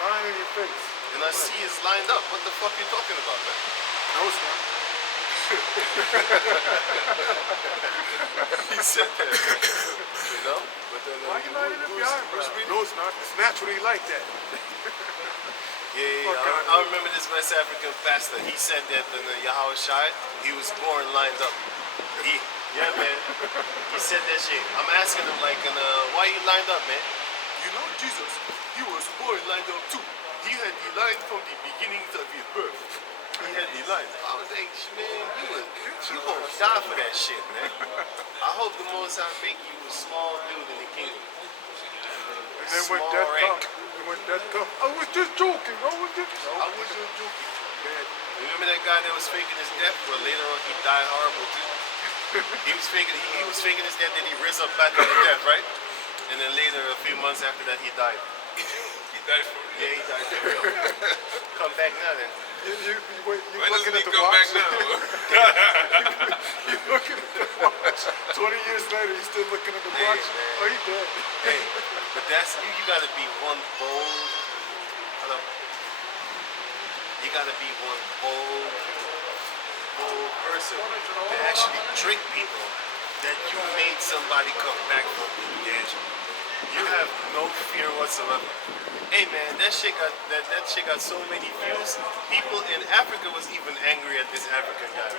lying in your face. And I see it's lined up. What the fuck you talking about, man? No, it's not. He said that. You know? But then, Why you lining up your eyebrows? No, it's not. It's naturally like that. Yeah, I remember this West African pastor. He said that in Yahweh Shai, he was born lined up. Yeah, man. He said that shit. I'm asking him, like, why you lined up, man? You know, Jesus, he was born lined up too. He had the line from the beginnings of his birth. He had the line. I was like, man, you gonna die for that shit, man. I hope the Most High make you a small dude in the kingdom. And then when death comes, I was just joking. I was just joking. Man, remember that guy that was faking his death? Well, later on he died horrible too. He was faking his death, then he rose up back from the death, right? And then later, a few months after that, he died. He died for real. Yeah, he died for real. Come back now then. You Why looking doesn't at he the come watch? back now? You're looking at the watch. 20 years later, he's still looking at the Hey, watch. man. Oh, he dead. Hey, but that's you gotta be one bold. Hello. You gotta be one bold person to actually trick people that you made somebody come back from the dead. You have no fear whatsoever. Hey man, that shit got so many views. People in Africa was even angry at this African guy.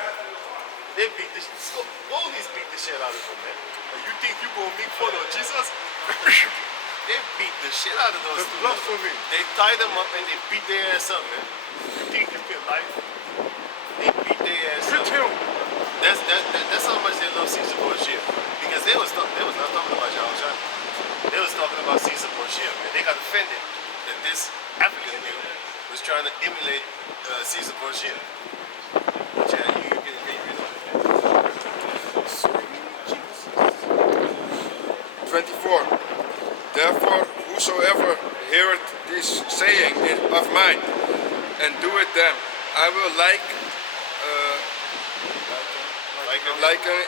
They beat the police beat the shit out of them, man. And you think you gonna make fun of Jesus? They beat the shit out of those That's two. blasphemy. They tied them up and they beat their ass up, man. You think you can lie? They beat their ass up. Hit him. That's how much they love Caesar Borgia. Because they was not talking about Yahweh. They was talking about Caesar Borgia, man. They got offended that this African dude was trying to emulate Caesar Borgia. Which you can read on. 24. Therefore, whosoever heareth this saying of mine, and doeth them, I will liken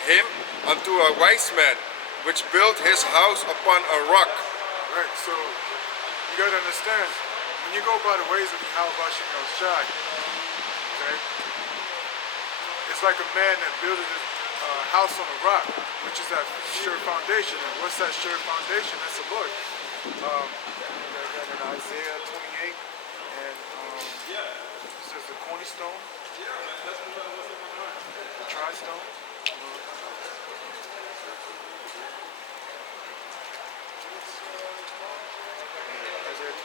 him unto a wise man, which built his house upon a rock. Right, so you gotta understand, when you go by the ways of Yahweh Shai, okay, it's like a man that built his house on a rock, which is that sure foundation. And what's that sure foundation? That's the Lord. That in Isaiah 28, and it says the cornerstone, the tri-stone. Isaiah 28.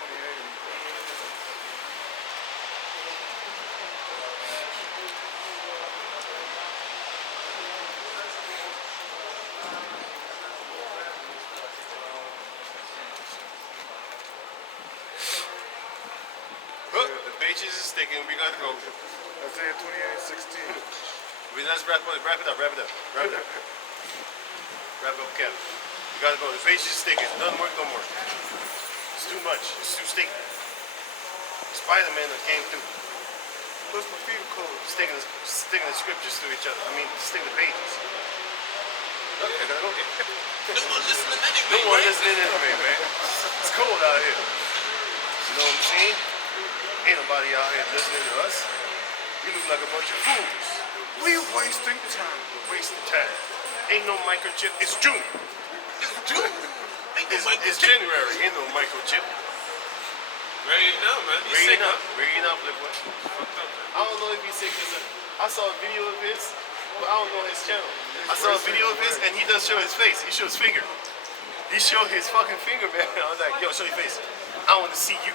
The pages is sticking. We gotta go. Isaiah 28:16. Let's wrap it up. Wrap it up. Wrap it up, Kevin. We gotta go. The page is sticking. Doesn't work no more. It's too much. It's too sticky. Spider-Man that came through. Plus my feet are cold. Sticking the scriptures to each other. I mean, sticking the pages. Okay, I gotta go. No one listening anyway. No one right? listening anyway, man. It's cold out here. You know what I'm saying? Ain't nobody out here listening to us. We look like a bunch of fools. We wasting time. We're wasting time. Ain't no microchip. It's June. It's January. Ain't no microchip. Ready now, man. He's sick, huh? Reading up, like what? I don't know if he's sick because I saw a video of his, but I don't know his channel. I saw a video of his and he doesn't show his face. He shows finger. He showed his fucking finger, man. I was like, yo, show your face. I want to see you.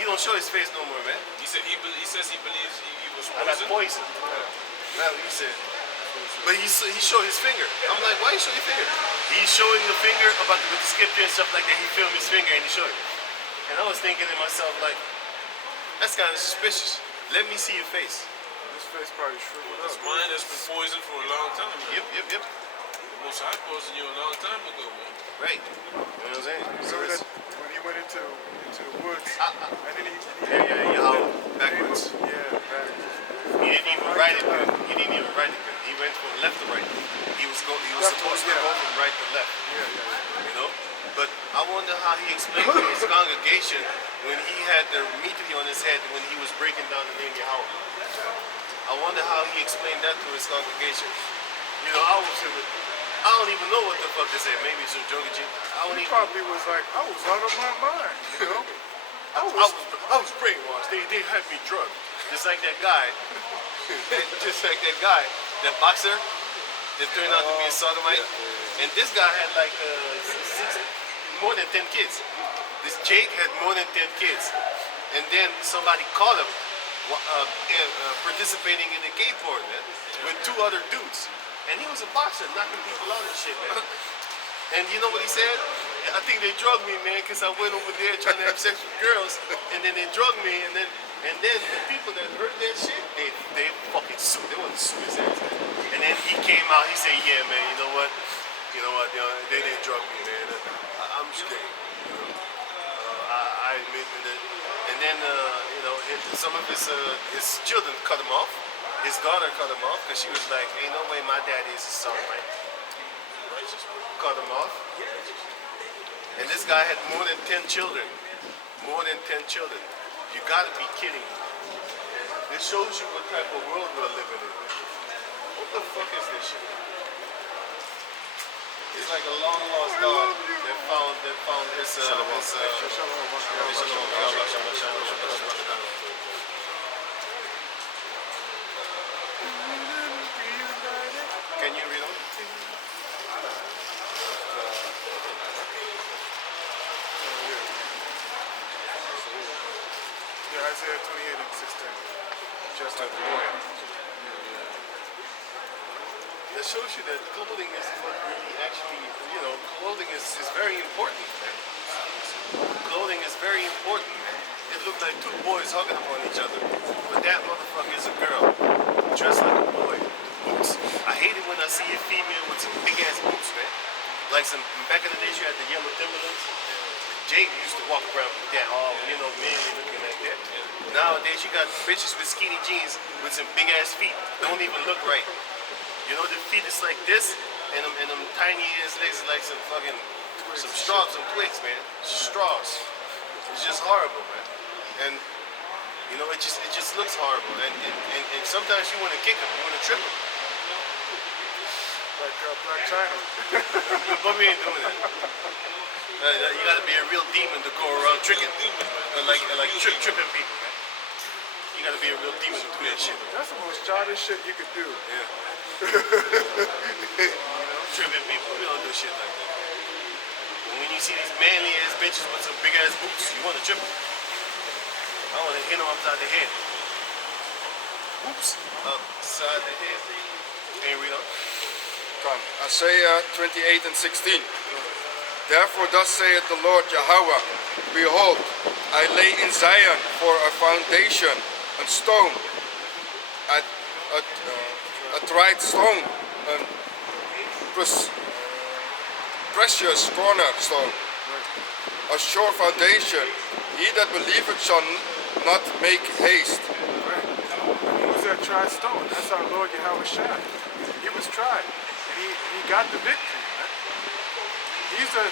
He don't show his face no more, man. He said he says he believes he was I got poisoned. poison. That's what he said. But he showed his finger. I'm like, why you show your finger? He's showing the finger with the scripture and stuff like that. He filmed his finger and he showed it. And I was thinking to myself, like, that's kind of suspicious. Let me see your face. This face probably shriveled This up. mind has been poisoned for a long time, man. Yep. The Most High poisoned you a long time ago, man. Right. You know what I'm saying? Remember that when he went into the woods, and then he Yeah, backwards. Yeah, backwards. He didn't even write it good. He went from left to right. He was supposed to go from right to left. You know? But I wonder how he explained to his congregation when he had the meteor on his head when he was breaking down the name Yahweh. I wonder how he explained that to his congregation. You know, I don't even know what the fuck they say. Maybe it's a joke. He probably was like, I was out of my mind, you know? I was brainwashed. They had me drugged. Just like that guy. That boxer that turned out to be a sodomite. And this guy had like more than 10 kids. This Jake had more than 10 kids. And then somebody caught him participating in the gay porn, man, with 2 other dudes. And he was a boxer, knocking people out and shit, man. And you know what he said? I think they drugged me, man, because I went over there trying to have sex with girls, and then they drugged me, and then the people that heard that shit, they fucking sued. They wanted to sue his ass, man. And then he came out, he said, yeah, man, you know what, they didn't drug me, man. I'm just kidding. I admit that. And then, some of his children cut him off. His daughter cut him off because she was like, ain't no way my daddy is a son, right? Cut him off. And this guy had more than 10 children. More than 10 children. You gotta be kidding me. This shows you what type of world we're living in. What the fuck is this shit? It's like a long lost dog that found his consistent, just like the Lord. That shows you that clothing is what really actually, clothing is very important, man. Clothing is very important, man. It looked like two boys hugging upon each other, but that motherfucker is a girl dressed like a boy. Boots. I hate it when I see a female with some big ass boots, man. Like back in the days you had the yellow Timberlands. Jake used to walk around with that all, manly looking like that. Nowadays you got bitches with skinny jeans with some big ass feet. Don't even look right. The feet is like this, and them tiny ass legs is like some straws, some twigs, man. Straws. It's just horrible, man. And it just looks horrible. And sometimes you want to kick them, you want to trip them. Like Black China. But we ain't doing that. You gotta be a real demon to go around tricking, tripping people, man. You gotta be a real demon to do that shit. That's the most childish shit you could do. Yeah. Tripping people. We don't do shit like that. And when you see these manly ass bitches with some big ass boots, you wanna trip them. I wanna hit them upside the head. Oops. Upside the head. Can you read on? Come. Isaiah 28 and 16. Therefore thus saith the Lord Yahweh, behold, I lay in Zion for a foundation, a stone, a tried stone, a precious cornerstone, a sure foundation. He that believeth shall not make haste. Right. He was that tried stone. That's our Lord Yahweh Shai. He was tried. And he got the victory, man. He's that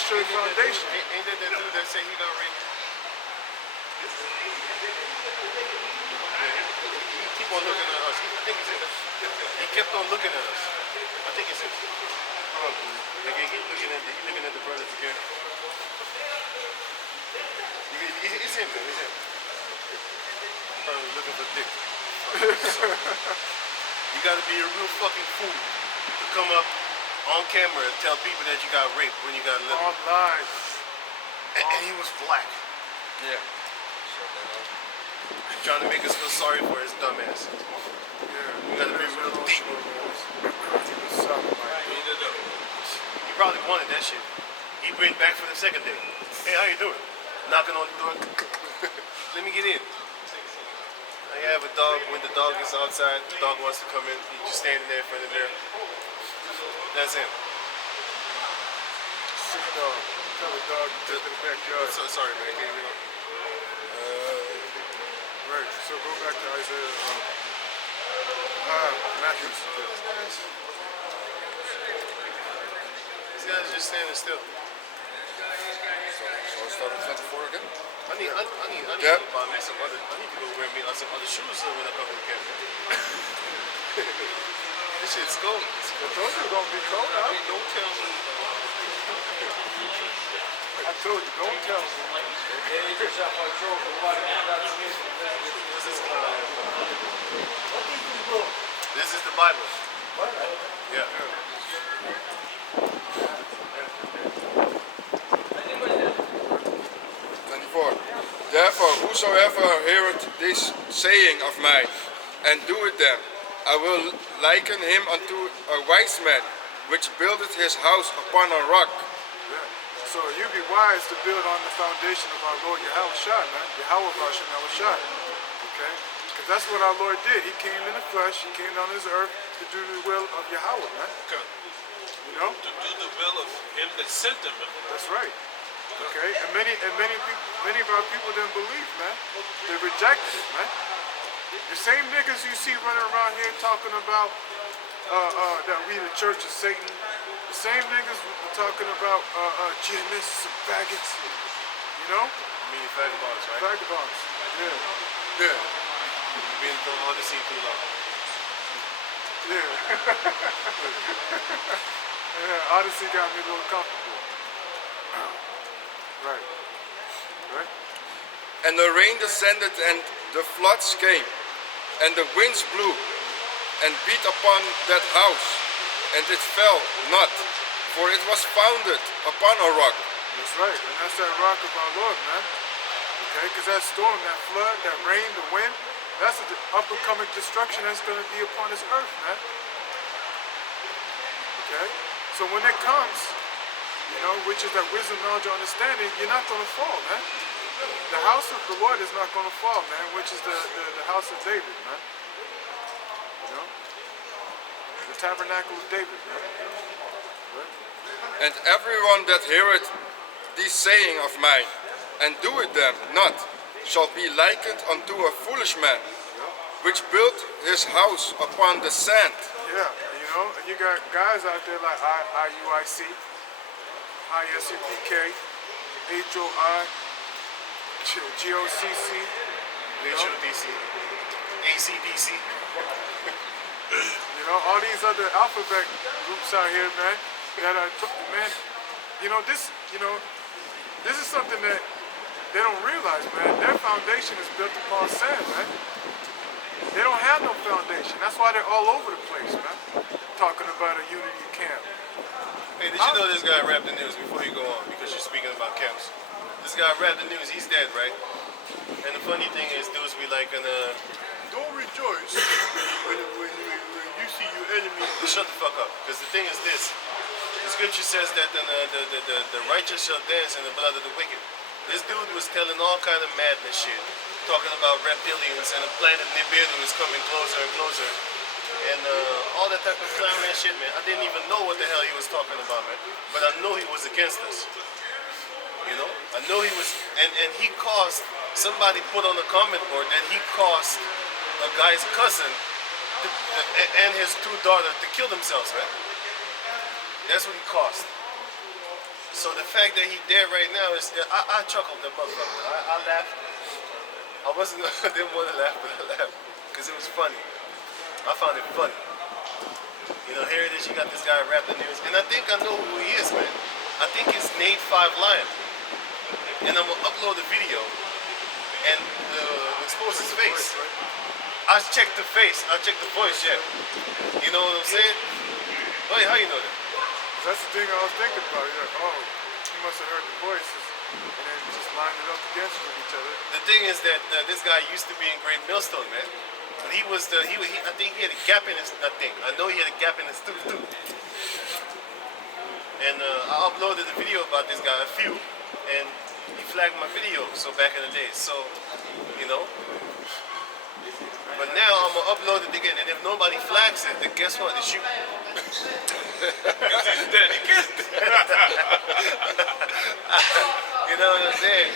sure foundation. Ain't that dude that said he got raped? He keep on looking at us. I think he kept on looking at us. I think it's him. Like he looking at the brothers again. It's him, man. It's him. Probably looking for dick. You gotta be a real fucking fool to come up on camera and tell people that you got raped when you got little. Online. And he was black. Yeah. Trying to make us feel sorry for his dumb ass. Yeah. You gotta be real deep. He probably wanted that shit. He went back for the second day. Hey, how you doing? Knocking on the door. Let me get in. I have a dog. When the dog is outside, the dog wants to come in. He's just standing there in front of the mirror. That's him. Sick dog. Tell the dog to take to the backyard. So sorry, man. Can you read on? Right. So go back to Isaiah. Matthew. This guy's just standing still. So I start at 24 again? I need Yeah. to buy me some other. I need to go wear me some other shoes when I come to the camp. This shit's cold. I told you it's gonna be cold out. Don't tell me. I told you, don't tell me. This is the Bible. Yeah. Therefore, whosoever heareth this saying of mine, and doeth them, I will liken him unto a wise man, which buildeth his house upon a rock. Yeah. So you be wise to build on the foundation of our Lord Yahweh Shai, man. Yahweh Bashem Shai. Okay? Because that's what our Lord did. He came in the flesh, he came down this earth to do the will of Yahweh, man. Okay. You know? To do the will of him that sent him. That's right. Okay? And many of our people didn't believe, man. They rejected it, man. The same niggas you see running around here talking about that we the church of Satan. The same niggas were talking about GMS and faggots. You know? You mean vagabonds, right? Vagabonds. Yeah. Yeah. You've been through Odyssey too long. Yeah. Yeah, Odyssey got me a little comfortable. Right. Right? And the rain descended, and the floods came, and the winds blew, and beat upon that house, and it fell not, for it was founded upon a rock. That's right. And that's that rock of our Lord, man. Okay, because that storm, that flood, that rain, the wind, that's the up and coming destruction that's going to be upon this earth, man. Okay, so when it comes, you know, which is that wisdom, knowledge, and understanding, you're not going to fall, man. The house of the Lord is not going to fall, man, which is the house of David, man. You know, the tabernacle of David, man. And everyone that heareth these saying of mine, and doeth them not, shall be likened unto a foolish man, which built his house upon the sand. Yeah, you know, and you got guys out there like IUIC, ISUPK, HOI, GOCC, HODC, ACDC. you know, all these other alphabet groups out here, man, that are, man, you know, this is something that they don't realize, man. Their foundation is built upon sand, man. They don't have no foundation. That's why they're all over the place, man. Talking about a unity camp. Hey, did you know this guy rapped the news before you go on? Because you're speaking about camps. This guy rapped the news. He's dead, right? And the funny thing is, dudes be like, don't rejoice when you see your enemy. Shut the fuck up. Because the thing is this. The scripture says that the righteous shall dance in the blood of the wicked. This dude was telling all kind of madness shit, talking about reptilians and the planet Nibiru is coming closer and closer, and all that type of clown and shit, man. I didn't even know what the hell he was talking about, man. But I know he was against us. You know, I know he was, and he caused, somebody put on the comment board that he caused a guy's cousin and his two daughters to kill themselves, right? That's what he caused. So the fact that he dead right now is, I chuckled the motherfucker. I laughed. I didn't want to laugh, but I laughed because it was funny. I found it funny. You know, here it is. You got this guy rap the news, and I think I know who he is, man. I think it's Nate 5 Lion, and I'm gonna upload the video and expose his face. I checked the face. I checked the voice. Yeah. You know what I'm saying? Wait, how you know that? That's the thing I was thinking about. You're like, oh, you must have heard the voices and then just lined it up against each other. The thing is that this guy used to be in Great Millstone, man. And he was I think he had a gap in his, I know he had a gap in his tooth too. And I uploaded a video about this guy, a few, and he flagged my video, so back in the day. So, you know. But now I'm gonna upload it again, and if nobody flags it, then guess what? It's you. Because he's dead. He kissed it. You know what I'm saying?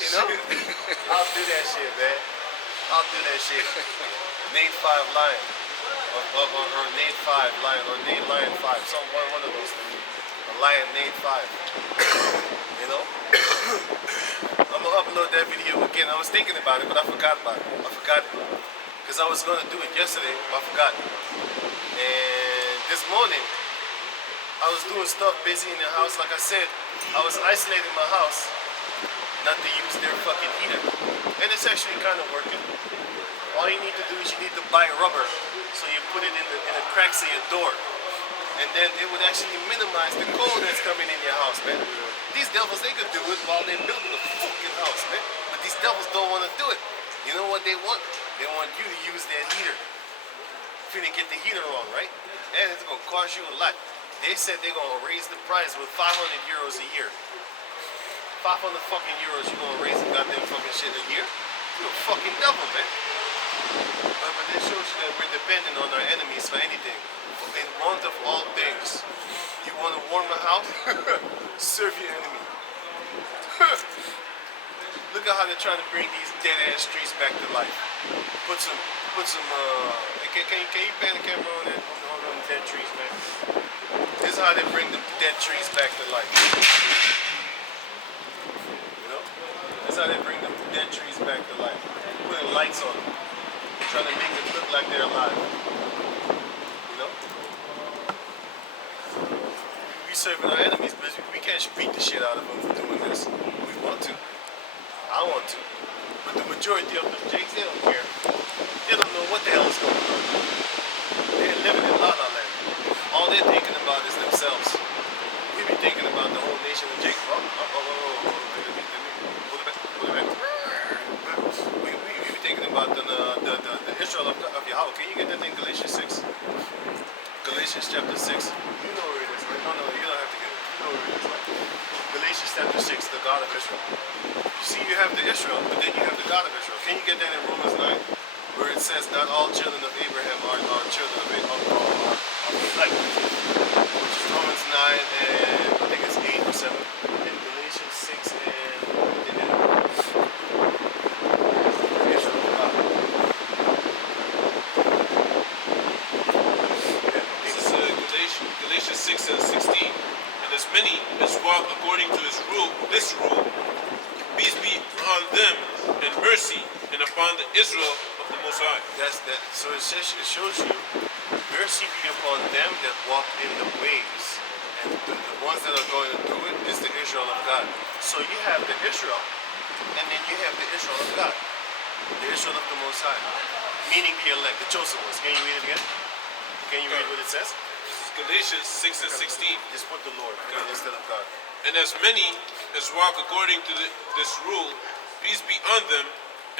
You know? I'll do that shit, man. I'll do that shit. Nate 5 Lion. Or Nate 5 Lion. Or Nate Lion 5. Some one of those things. A Lion Nate 5. You know? I'm gonna upload that video again. I was thinking about it, but I forgot about it. I forgot it. Because I was gonna do it yesterday, but I forgot. And this morning, I was doing stuff busy in the house. Like I said, I was isolating my house not to use their fucking heater. And it's actually kind of working. All you need to do is you need to buy rubber. So you put it in the cracks of your door. And then it would actually minimize the cold that's coming in your house, man. These devils, they could do it while they're building the fucking house, man. But these devils don't want to do it. You know what they want? They want you to use their heater. Finna get the heater on, right? And it's gonna cost you a lot. They said they're gonna raise the price with 500 euros a year. 500 fucking euros, you gonna raise the goddamn fucking shit a year? You're a fucking devil, man. But this shows you that we're dependent on our enemies for anything. In want of all things. You wanna warm the house? Serve your enemy. Look at how they're trying to bring these dead ass trees back to life. Put some can you pan the camera on that on them dead trees, man? This is how they bring the dead trees back to life. You know? That's how they bring the dead trees back to life. Putting lights on them. Trying to make them look like they're alive. You know? We serving our enemies, but we can't beat the shit out of them for doing this. We want to. I want to. But the majority of them jakes, they don't care. They don't know what the hell is going on. They're living in La La Land. All they're thinking about is themselves. We be thinking about the whole nation of Jake. Pull it back. Israel of Yahweh. Can you get that in Galatians 6? Galatians chapter 6. You know where it is, right? No, you don't have to get it. You know where it is, right? Galatians chapter 6, the God of Israel. You see, you have the Israel, but then you have the God of Israel. Can you get that in Romans 9? Where it says, not all children of Abraham are children of elect. Which is Romans 9 and I think it's 8 or 7. And Galatians 6 and Israel of God. This is Galatians 6 and 16. And as many as walk according to this rule, peace be on them and mercy, and upon the Israel of the Most High. That's that. So it shows you mercy be upon them that walk in the ways, and the ones that are going to do it is the Israel of God. So you have the Israel, and then you have the Israel of God, the Israel of the Most High, meaning the elect, the chosen ones. Can you read it again? Can you read what it says? This is Galatians 6 and 16. Just put the Lord instead of God. And as many as walk according to this rule, peace be on them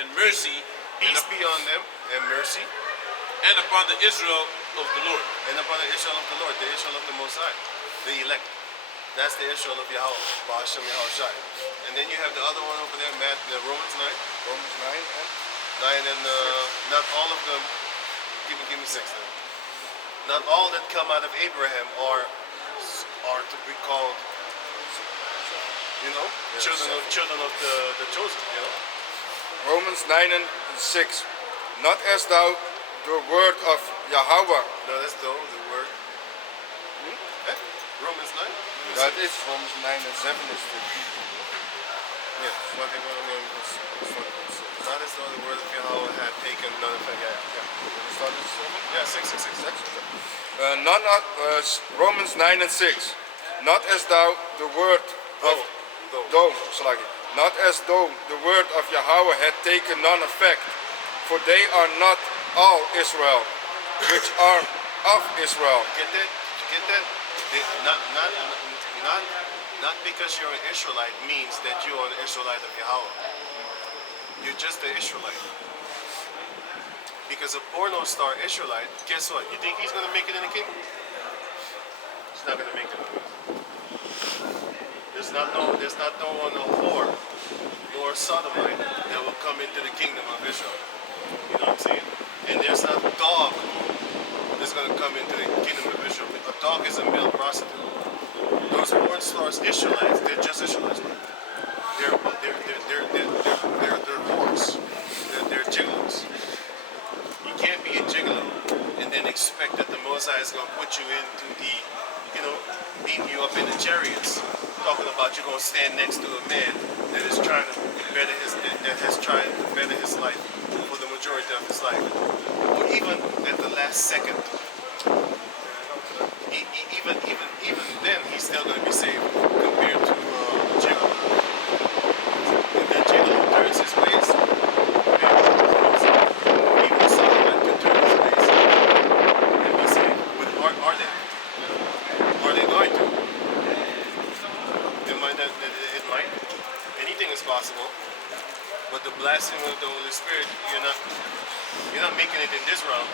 and mercy, Peace be on them and mercy, and upon the Israel of the Lord. and upon the Israel of the Lord, the Israel of the Most High, the elect. That's the Israel of Yahweh, Ba'ashem Yahushai. And then you have the other one over there, the Romans 9. Romans 9 and 9 and not all of them. Give me 6 then. Not all that come out of Abraham are to be called, children of the chosen. Romans 9 and 6. Not as thou the word of Yahweh. No, that's the word. Eh? Romans 9. That is Romans 9 and 7 is the Yeah. Not as though the word of Yahweh had taken none effect. Yeah, 6. Romans 9 and 6. Not as thou the word of not as though the word of Yahweh had taken none effect, for they are not all Israel, which are of Israel. Get that? Not because you're an Israelite means that you're an Israelite of Yahweh. You're just an Israelite. Because a porno star Israelite, guess what? You think he's going to make it in the kingdom? He's not going to make it. There's not no whore nor sodomite that will come into the kingdom of Israel. You know what I'm saying? And there's not a dog that's going to come into the kingdom of Israel. A dog is a male prostitute. Those porn stars Israelites, they're just Israelites. They're whores. They're gigolos. You can't be a gigolo and then expect that the Mosai is going to put you into the, beating you up in the chariots, talking about you're going to stand next to a man that is trying to tried to better his life for the majority of his life, or even at the last second. Even then, he's still going to be saved compared to Jacob. If that Jacob turns his ways, even Solomon can turn his ways and be saved. But are they? Are they going to? It might. Anything is possible. But the blasphemy of the Holy Spirit, you're not making it in this realm.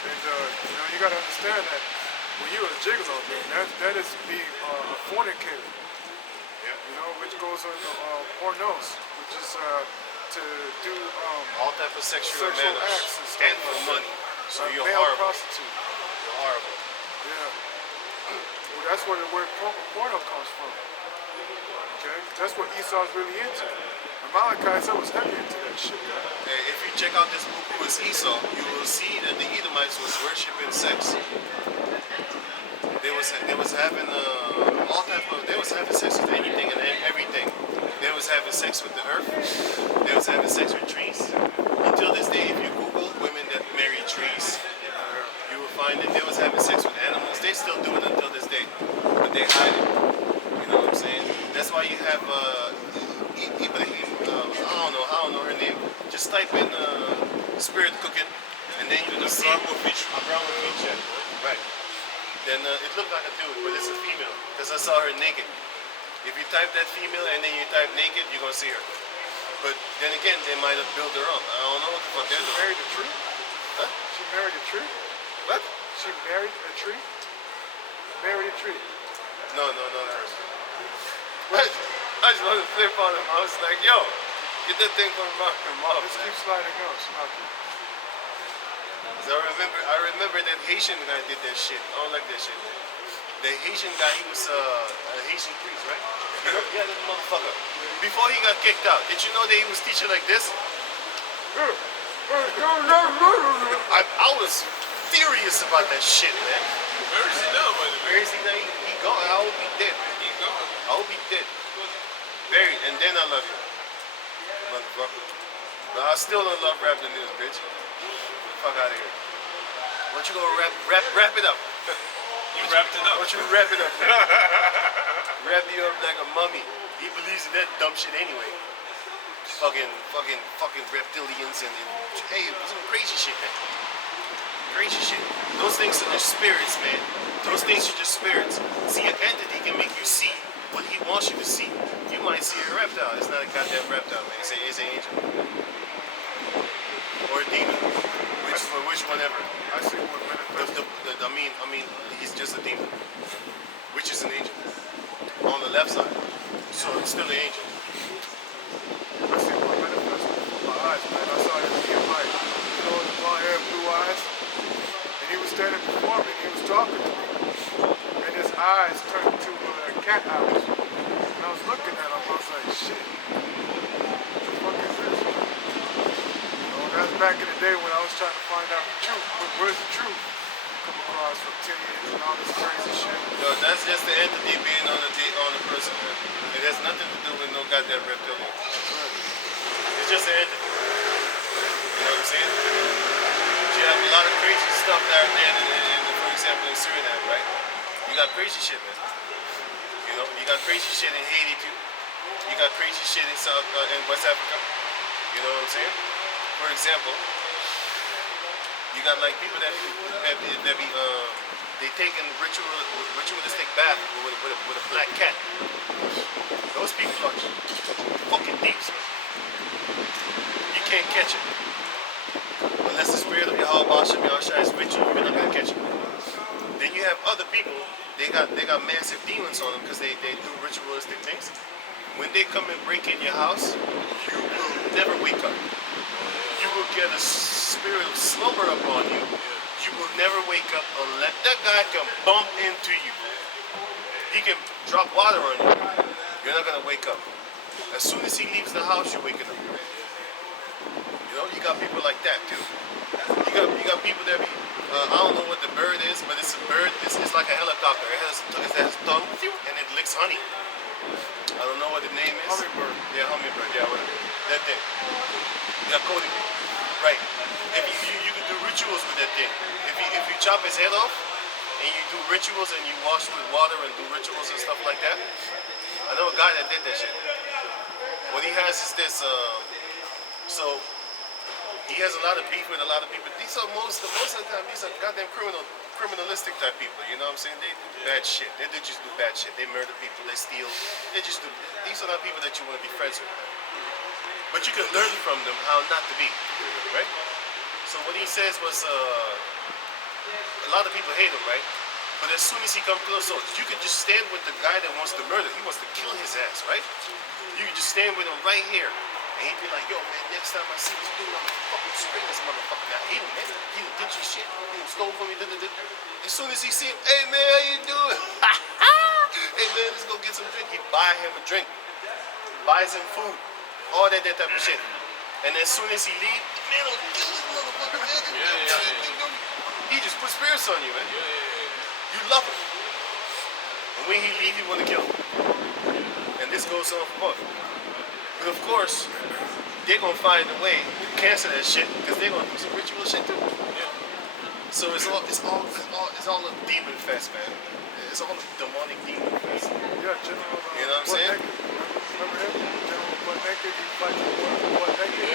And you got to understand that when you're a gigolo, man, that is being a fornicator. Which goes on pornos, which is to do all type of sexual acts and for money. So you're male horrible. prostitute. You're horrible. Yeah. Well, that's where the word porno comes from. Okay? That's what Esau's really into. And Malachi was heavy into that shit. If you check out this book, Who is Esau, you will see that the Edomites was worshiping sex. They was having they was having sex with anything and everything. They was having sex with the earth. They was having sex with trees. Until this day, if you Google women that marry trees, you will find that they was having sex with animals. They still do it until this day, but they hide it. You know what I'm saying? That's why you have Ibrahim. I don't know her name. Just type in spirit cooking, and then you will see Abramovich. Right. Then it looked like a dude, but it's a female, because I saw her naked. If you type that female and then you type naked, you're gonna see her. But then again, they might have built their own. I don't know what the fuck they're She doing. married a tree? Huh? She married a tree? What? She married a tree? Married a tree. No, no, no, no. What? I just wanted to flip on him. I was like, yo, get that thing from my mouth. Let's keep sliding on. Smoky. So I remember that Haitian guy did that shit. I don't like that shit, man. The Haitian guy, he was a Haitian priest, right? You know? Yeah, that motherfucker. Before he got kicked out, did you know that he was teaching like this? I was furious about that shit, man. Where is he now, by the way? Where is he now? He gone. I hope he dead, man. He gone. I hope he dead. Buried, and then I love you, motherfucker. But I still don't love rap the news, bitch. Fuck out of here. Why don't you go wrap it up? You wrapped it Why up. don't you wrap it up? Wrap you up like a mummy. He believes in that dumb shit anyway. Fucking reptilians and hey, some crazy shit, man. Crazy shit. Those things are just spirits, man. Those things are just spirits. See, an entity can make you see what he wants you to see. You might see a reptile. It's not a goddamn reptile, man. It's an angel. Or a demon. Which whatever. I see what manifested. I mean, he's just a demon. Which is an angel. On the left side. So it's still an angel. I see what manifested before my eyes, man. I saw him being like, you know, the blonde hair, blue eyes. And he was standing before me, and he was talking to me. And his eyes turned to cat eyes. And I was looking at him, I was like, shit. What the fuck is this? You know, that's back in the day when I was trying to find out the truth. Where's the truth? Come across reptilians and all this crazy shit. Yo, that's just the entity being on the person, man. It has nothing to do with no goddamn reptilian. It's just an entity. You know what I'm saying? But you have a lot of crazy stuff down there, for example, in Suriname, right? You got crazy shit, man. You know, you got crazy shit in Haiti too. You got crazy shit in in West Africa. You know what I'm saying? For example, you got like people that they take in ritualistic bath with a black cat. Those people are fucking thieves, man. You can't catch it. Unless the spirit of Yahweh Bashem Yahshua is with you, you're not gonna catch it. Then you have other people, they got massive demons on them because they do ritualistic things. When they come and break in your house, you will never wake up. You will get a spirit of slumber upon you. You will never wake up unless that guy can bump into you. He can drop water on you. You're not gonna wake up. As soon as he leaves the house, you're waking up. You know, you got people like that too. You got people that be I don't know what the bird is, but it's a bird. It's like a helicopter. It has a tongue and it licks honey. I don't know what the name is. Hummingbird. Yeah, hummingbird. Yeah, whatever. That thing. Yeah, coding. Right. If you can do rituals with that thing. If you chop his head off and you do rituals and you wash with water and do rituals and stuff like that. I know a guy that did that shit. What he has is this. So he has a lot of beef with a lot of people. These are most of the time these are goddamn criminalistic type people. You know what I'm saying? They do bad shit. They just do bad shit. They murder people. They steal. They just do. These are not people that you want to be friends with. But you can learn from them how not to be, right? So what he says was, a lot of people hate him, right? But as soon as he comes close, so you can just stand with the guy that wants to murder. He wants to kill his ass, right? You can just stand with him right here, and he'd be like, yo, man, next time I see this dude, I'm gonna fucking spring this motherfucker. Now, I hate him, man. He done did you shit. He done stole from me. As soon as he see him, hey, man, how you doing? Hey, man, let's go get some drink. He buy him a drink, buys him food. All that type of shit. And as soon as he leave, man, don't kill this motherfucker, man. He just puts spirits on you, man. You love him. And when he leave, you want to kill him. And this goes on for both. But of course, they're going to find a way to cancel that shit because they're going to do some ritual shit too. So it's all a demon fest, man. It's all a demonic demon fest. Yeah, General. You know what I'm saying? Remember him? General butt naked. He fights butt naked.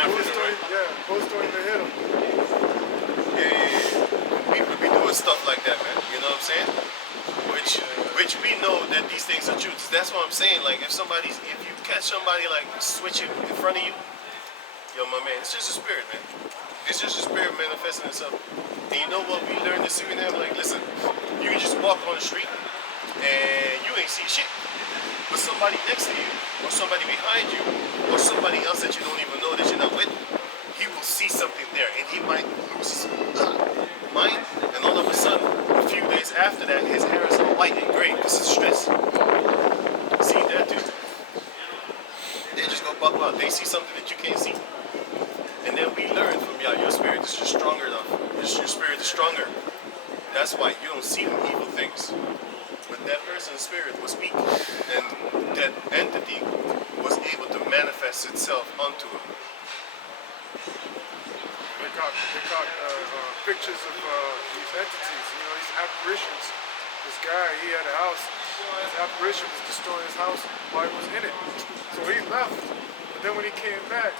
Full story to hit him. People be doing stuff like that, man. You know what I'm saying? Which we know that these things are truths. That's what I'm saying. Like if you catch somebody like switching in front of you, yo, my man, it's just a spirit, man. It's just a spirit manifesting itself. And you know what we learned in Suriname? Like, listen, you can just walk on the street and you ain't see shit. But somebody next to you, or somebody behind you, or somebody else that you don't even know that you're not with, he will see something there, and he might lose his mind. And all of a sudden, a few days after that, his hair is all white and gray because of stress. See that, dude? They just go buck out. They see something that you can't see. And then we learn from your spirit is just stronger enough. Your spirit is stronger. That's why you don't see them evil things. But that person's spirit was weak, and that entity was able to manifest itself onto him. They got pictures of these entities, you know, these apparitions. This guy, he had a house. His apparition was destroying his house while he was in it. So he left. But then when he came back,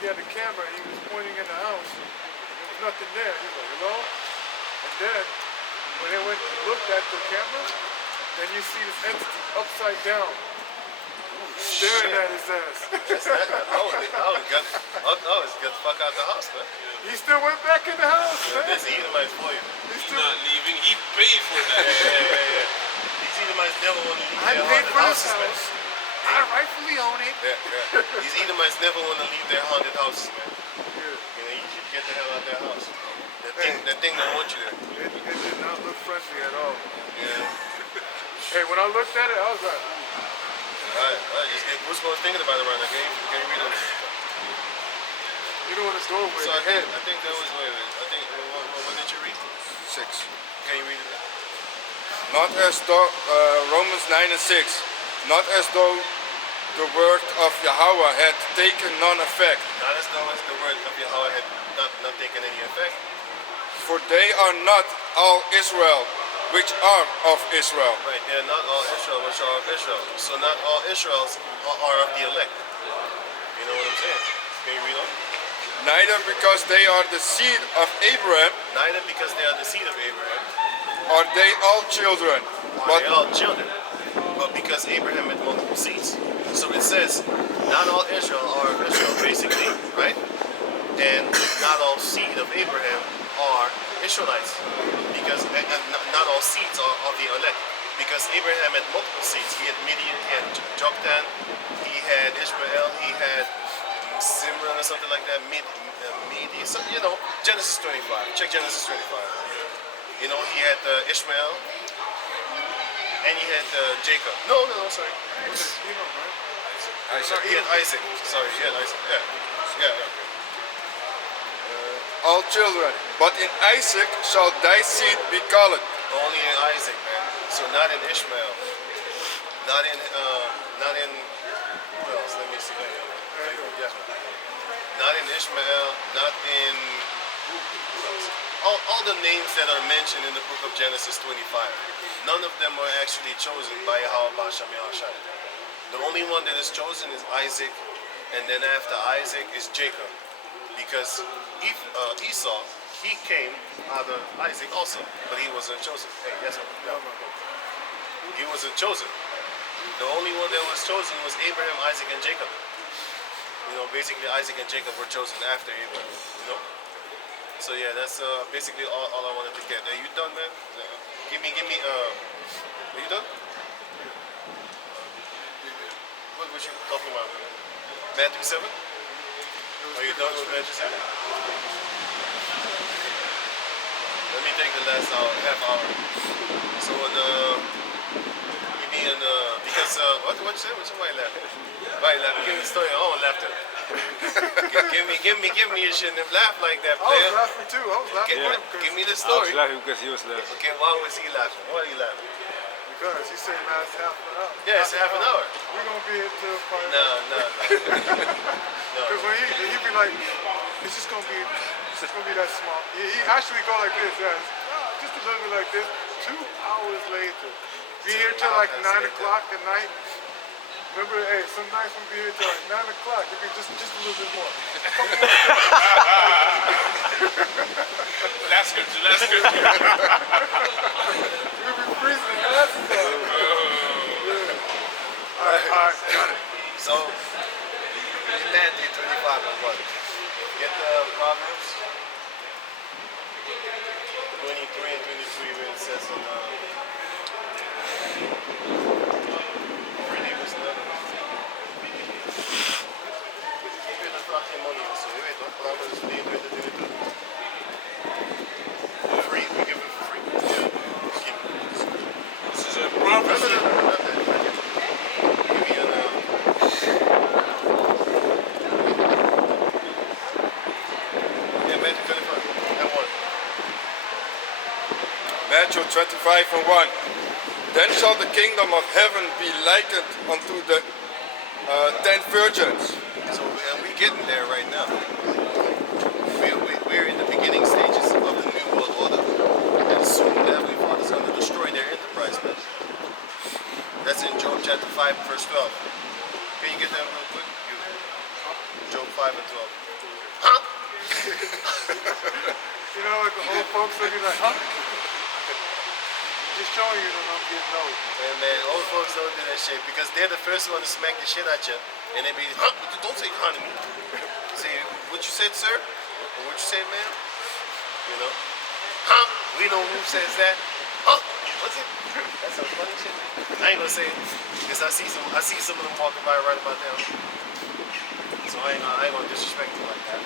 he had a camera. He was pointing in the house. There was nothing there. He was like, hello? And then when they went and looked at the camera, then you see this entity upside down, staring at his ass. I was got the fuck out the house, man. He still went back in the house, man. That's Edomites for you. He's not leaving. He paid for that. Yeah. These Edomites never want to leave I their paid haunted for this houses, man. house. I rightfully own it. Yeah. These Edomites never want to leave their haunted houses, man. Yeah. You know, you should get the hell out of their house. That thing don't want you there. It did not look friendly at all. Yeah. Hey, when I looked at it, I was like, Alright, just get goosebumps thinking about it right now. Can you read it? you know what it's going with. So I think that was, wait, I think, what did you read? 6. Can you read it? Not as though, Romans 9 and 6, not as though the word of Yahweh had taken none effect. Not as though as the word of Yahweh had not taken any effect. For they are not all Israel, which are of Israel. Right, they're not all Israel, which are of Israel. So not all Israels are of the elect. You know what I'm saying? Can you read on? Neither because they are the seed of Abraham, Neither because they are the seed of Abraham, are they all children, are but they all children, but because Abraham had multiple seeds. So it says, not all Israel are of Israel, basically, right? And not all seed of Abraham are Israelites, because not all seeds are of the elect. Because Abraham had multiple seeds. He had Midian, he had Joktan, he had Ishmael, he had Zimran or something like that, Midi, so, you know, Genesis 25. Check Genesis 25. You know, he had Ishmael, and he had Jacob. No, sorry. You know, right? Isaac. He had Isaac. Sorry, he had Isaac. Yeah. all children. But in Isaac shall thy seed be called. Only in Isaac, man. So not in Ishmael. Not in who else? Let me see. Yeah. Not in Ishmael, not in who else? All the names that are mentioned in the book of Genesis 25, none of them are actually chosen by Yahweh Bashem Yahushai. The only one that is chosen is Isaac, and then after Isaac is Jacob. Because Esau, he came out of Isaac also, but he wasn't chosen. Hey, yes, he wasn't chosen. The only one that was chosen was Abraham, Isaac, and Jacob. You know, basically Isaac and Jacob were chosen after Abraham. You know. So yeah, that's basically all I wanted to get. Are you done, man? Give me. Are you done? What was you talking about? Matthew 7? Are you done with Matthew 7? Let me take the last half hour. So because what you say? What's why you laughing? Why you laughing? Give me the story. Oh, laughter. give me your shit and laugh like that, I player. was laughing too. I was laughing with him Give me the I was story. laughing because he was laughing. Okay, why was he laughing? Why are you laughing? because he said last half an hour. Yeah, it's half an hour. We're gonna be into part. No. Because when he be like, it's just gonna be that small. He actually go like this, guys. Just a little bit like this. 2 hours later, be here till like 9 o'clock at night. Remember, hey, some nights we'll be here till like 9 o'clock. It'll be just a little bit more. Last scripture. We'll be freezing the asses off. All right, got it. So, in Matthew 25 and what? Get the Proverbs 23 and 23 where it says in reading was another. Io da frate money also. Io vedo Proverbs 23. Free, we give it for free. Yeah. This is a No, prophecy. not that. Give me an yeah, Matthew 25. That one. Matthew 25 and 1. Then shall the kingdom of heaven be likened unto the 10 virgins. So we're getting there right now. We're in the beginning stages of the New World Order. And soon the Heavenly Father is going to destroy their enterprise, man. That's in Job chapter 5, verse 12. Can you get that real quick? Job 5 and 12. Huh? You know, like the old folks looking like, huh? Just showing you that I'm getting old. And man, old folks don't do that shit because they're the first one to smack the shit at you. And they be, huh? Don't say huh to me. Say, what you said, sir? Or what you said, ma'am? You know? Huh? We know who says that. Huh? What's it? That's some funny shit. I ain't gonna say it. Because I see some of them walking by right about now. So I ain't gonna disrespect them like that.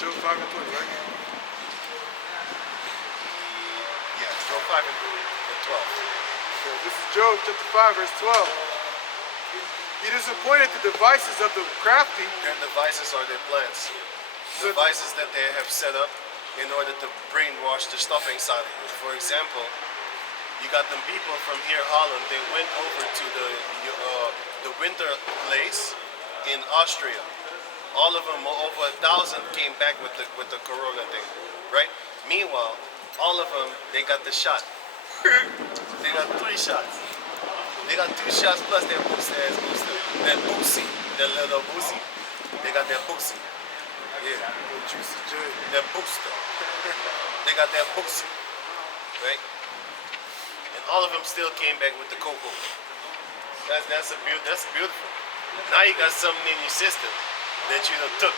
Job 5 and 20, right? Yeah, Job 5 and 12. So this is Job chapter 5, verse 12. He disappointed the devices of the crafty. Their devices are their plans. Devices that they have set up in order to brainwash the stuff inside of you. For example, you got them people from here, Holland. They went over to the winter place in Austria. All of them, over 1,000, came back with the corona thing, right? Meanwhile, all of them, they got the shot. They got 3 shots. They got 2 shots plus their booster. Their boosie, their little boosie. They got their boosie. Yeah. Juicy J. Their booster. They got their boosie, right? And all of them still came back with the cocoa. That's beautiful. Now you got something in your system that you done took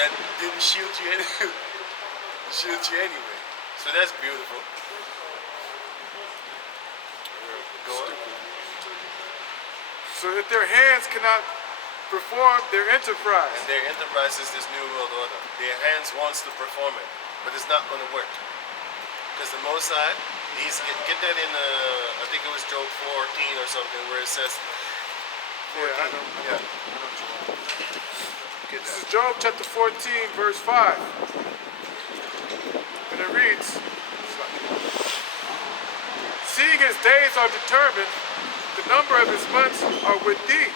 that didn't shield you anyway. So that's beautiful. Go on. So that their hands cannot perform their enterprise. And their enterprise is this new world order. Their hands wants to perform it, but it's not going to work. Because the Most High, get that in, I think it was Job 14 or something, where it says, Yeah, I know. yeah. Get This is that. Job chapter 14, verse 5. And it reads, seeing his days are determined, the number of his months are with thee.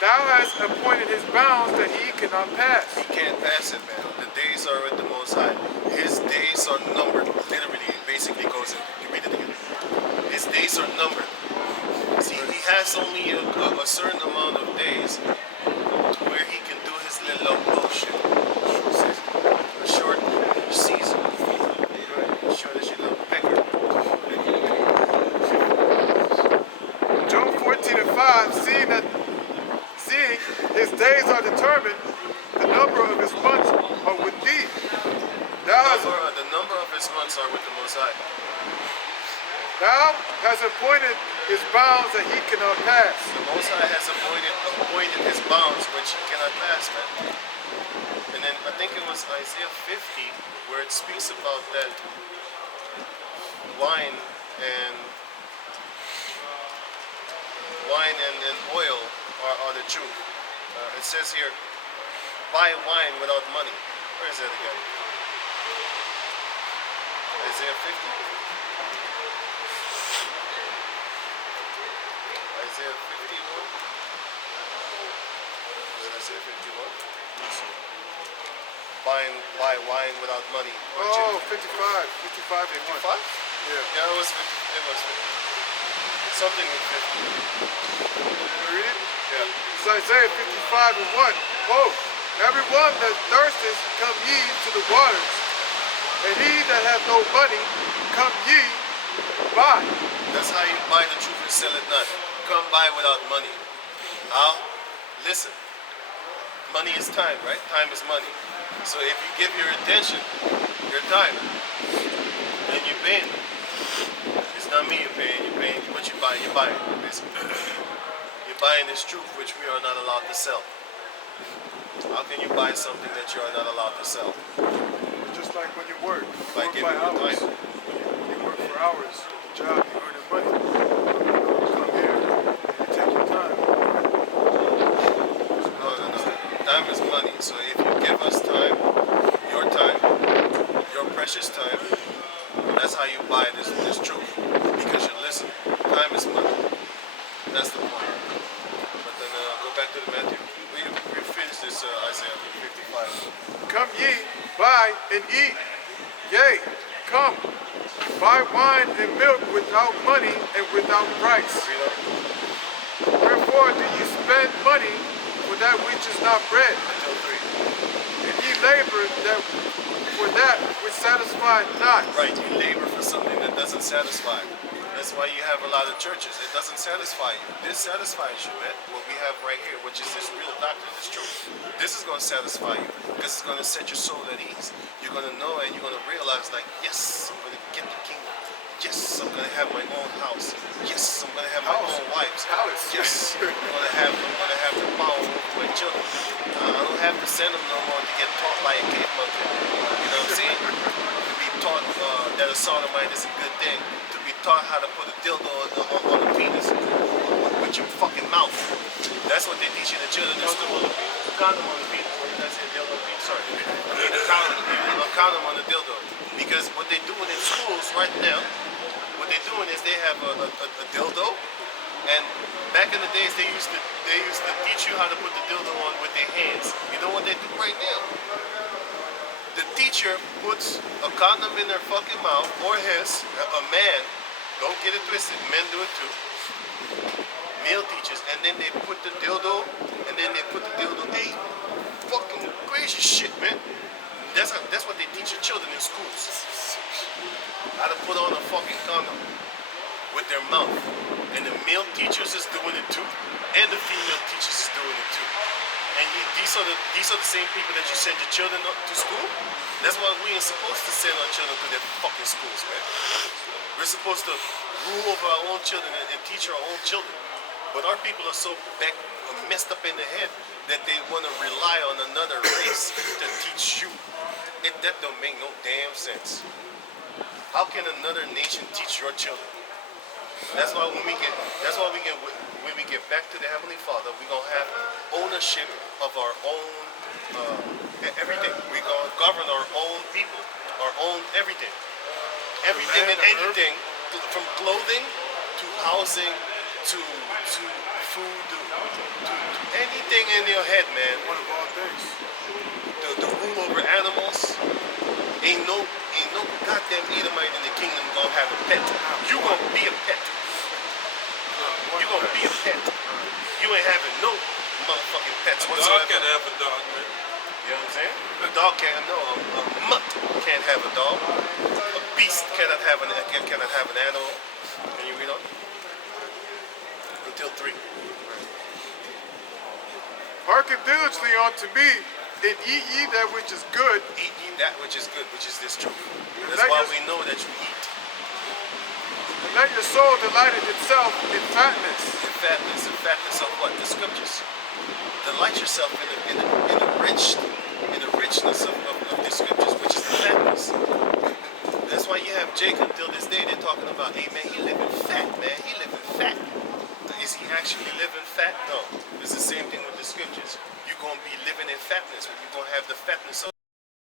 Thou hast appointed his bounds that he cannot pass. He can't pass it, man. The days are with the Most High. His days are numbered. Literally, it basically goes in. You read it again. His days are numbered. See, he has only a certain amount of days to where he can do his little bullshit. A short season. Short as your little pecker. Job 14 and 5, seeing his days are determined, the number of his months are with thee. The number of his months are with the Most High. Thou hast appointed his bounds that he cannot pass. The Most High has appointed his bounds which he cannot pass, man. And then I think it was Isaiah 50 where it speaks about that wine and oil are the truth. It says here, buy wine without money. Where is that again? Isaiah 50. Isaiah 51. Is it Isaiah 51? Buy wine without money. Oh, 55 and 1. 5? Yeah. Yeah, it was 50. It was 50. Something with 50. You read it? Yeah. It's Isaiah 55 and 1. Oh, everyone that thirsteth, come ye to the waters. And he that hath no money, come ye buy. That's how you buy the truth and sell it not. come by without money. How? Listen. Money is time, right? Time is money. So if you give your attention, your time, then you're paying. It's not me you're paying what you buy, you're buying, basically. You're buying this truth which we are not allowed to sell. How can you buy something that you are not allowed to sell? Just like when you work By by giving your hours. time. You work for hours at the job, you earn your money. You come here, you take your time. No. Time is money. So if you give us time, your precious time, that's how you buy this truth. Because you listen. Time is money. That's the point. But then go back to the Matthew. We finished this Isaiah 55. Come ye, buy and eat. Yea, come, buy wine and milk without money and without price. Read up Wherefore do ye spend money for that which is not bread? until 3. And ye labor that for that which satisfied not. Right, you labor for something that doesn't satisfy. That's why you have a lot of churches. It doesn't satisfy you. This satisfies you, man. What we have right here, which is this real doctrine, this truth. This is going to satisfy you because it's going to set your soul at ease. You're going to know and you're going to realize, like, yes, I'm going to get the kingdom. Yes, I'm going to have my own house. Yes, I'm going to have my own wives. Yes, I'm going to have the power over my children. I don't have to send them no more to get taught by a cave monkey. You know what I'm saying? To be taught that a sodomite is a good thing. To be taught how to put a dildo on the penis with your fucking mouth. That's what they teach you the children in school. Condom on the penis. What did I say? Dildo on the penis? Sorry. I mean a condom on the dildo. Because what they're doing in schools right now, what they're doing is they have a dildo, and back in the days they used to teach you how to put the dildo on with their hands. You know what they do right now? The teacher puts a condom in their fucking mouth, or his, a man, don't get it twisted, men do it too, male teachers, and then they put the dildo, hey, fucking crazy shit, man. That's what they teach your children in schools. How to put on a fucking condom with their mouth. And the male teachers is doing it too, and the female teachers is doing it too. And these are the same people that you send your children to school. That's why we ain't supposed to send our children to their fucking schools, man. We're supposed to rule over our own children and teach our own children. But our people are so messed up in the head that they want to rely on another race to teach you. That don't make no damn sense. How can another nation teach your children? That's why when we get back to the Heavenly Father, we're gonna have ownership of our own everything. We're gonna govern our own people, our own everything. Everything and anything, from clothing to housing to food to anything in your head, man. One of all things. The rule over animals. Ain't no goddamn Edomite in the kingdom gonna have a pet. You gonna be a pet. You gonna be a pet. You ain't having no motherfucking pets A whatsoever. dog can have a dog, man. You know what I'm saying? A dog can't. No, a mutt can't have a dog. A beast cannot have an animal. Can you read on? Until 3. Hearken diligently unto me, and eat ye that which is good. Eat ye that which is good, which is this truth. That's Let why your- we know that you eat. And let your soul delight in itself in fatness. In fatness of what? The scriptures. Delight yourself in the richness of the scriptures, which is the fatness. That's why you have Jacob till this day. They're talking about, hey man, he living fat, man. He living fat. Is he actually living fat? No. It's the same thing with the scriptures. You're gonna be living in fatness, but you're gonna have the fatness of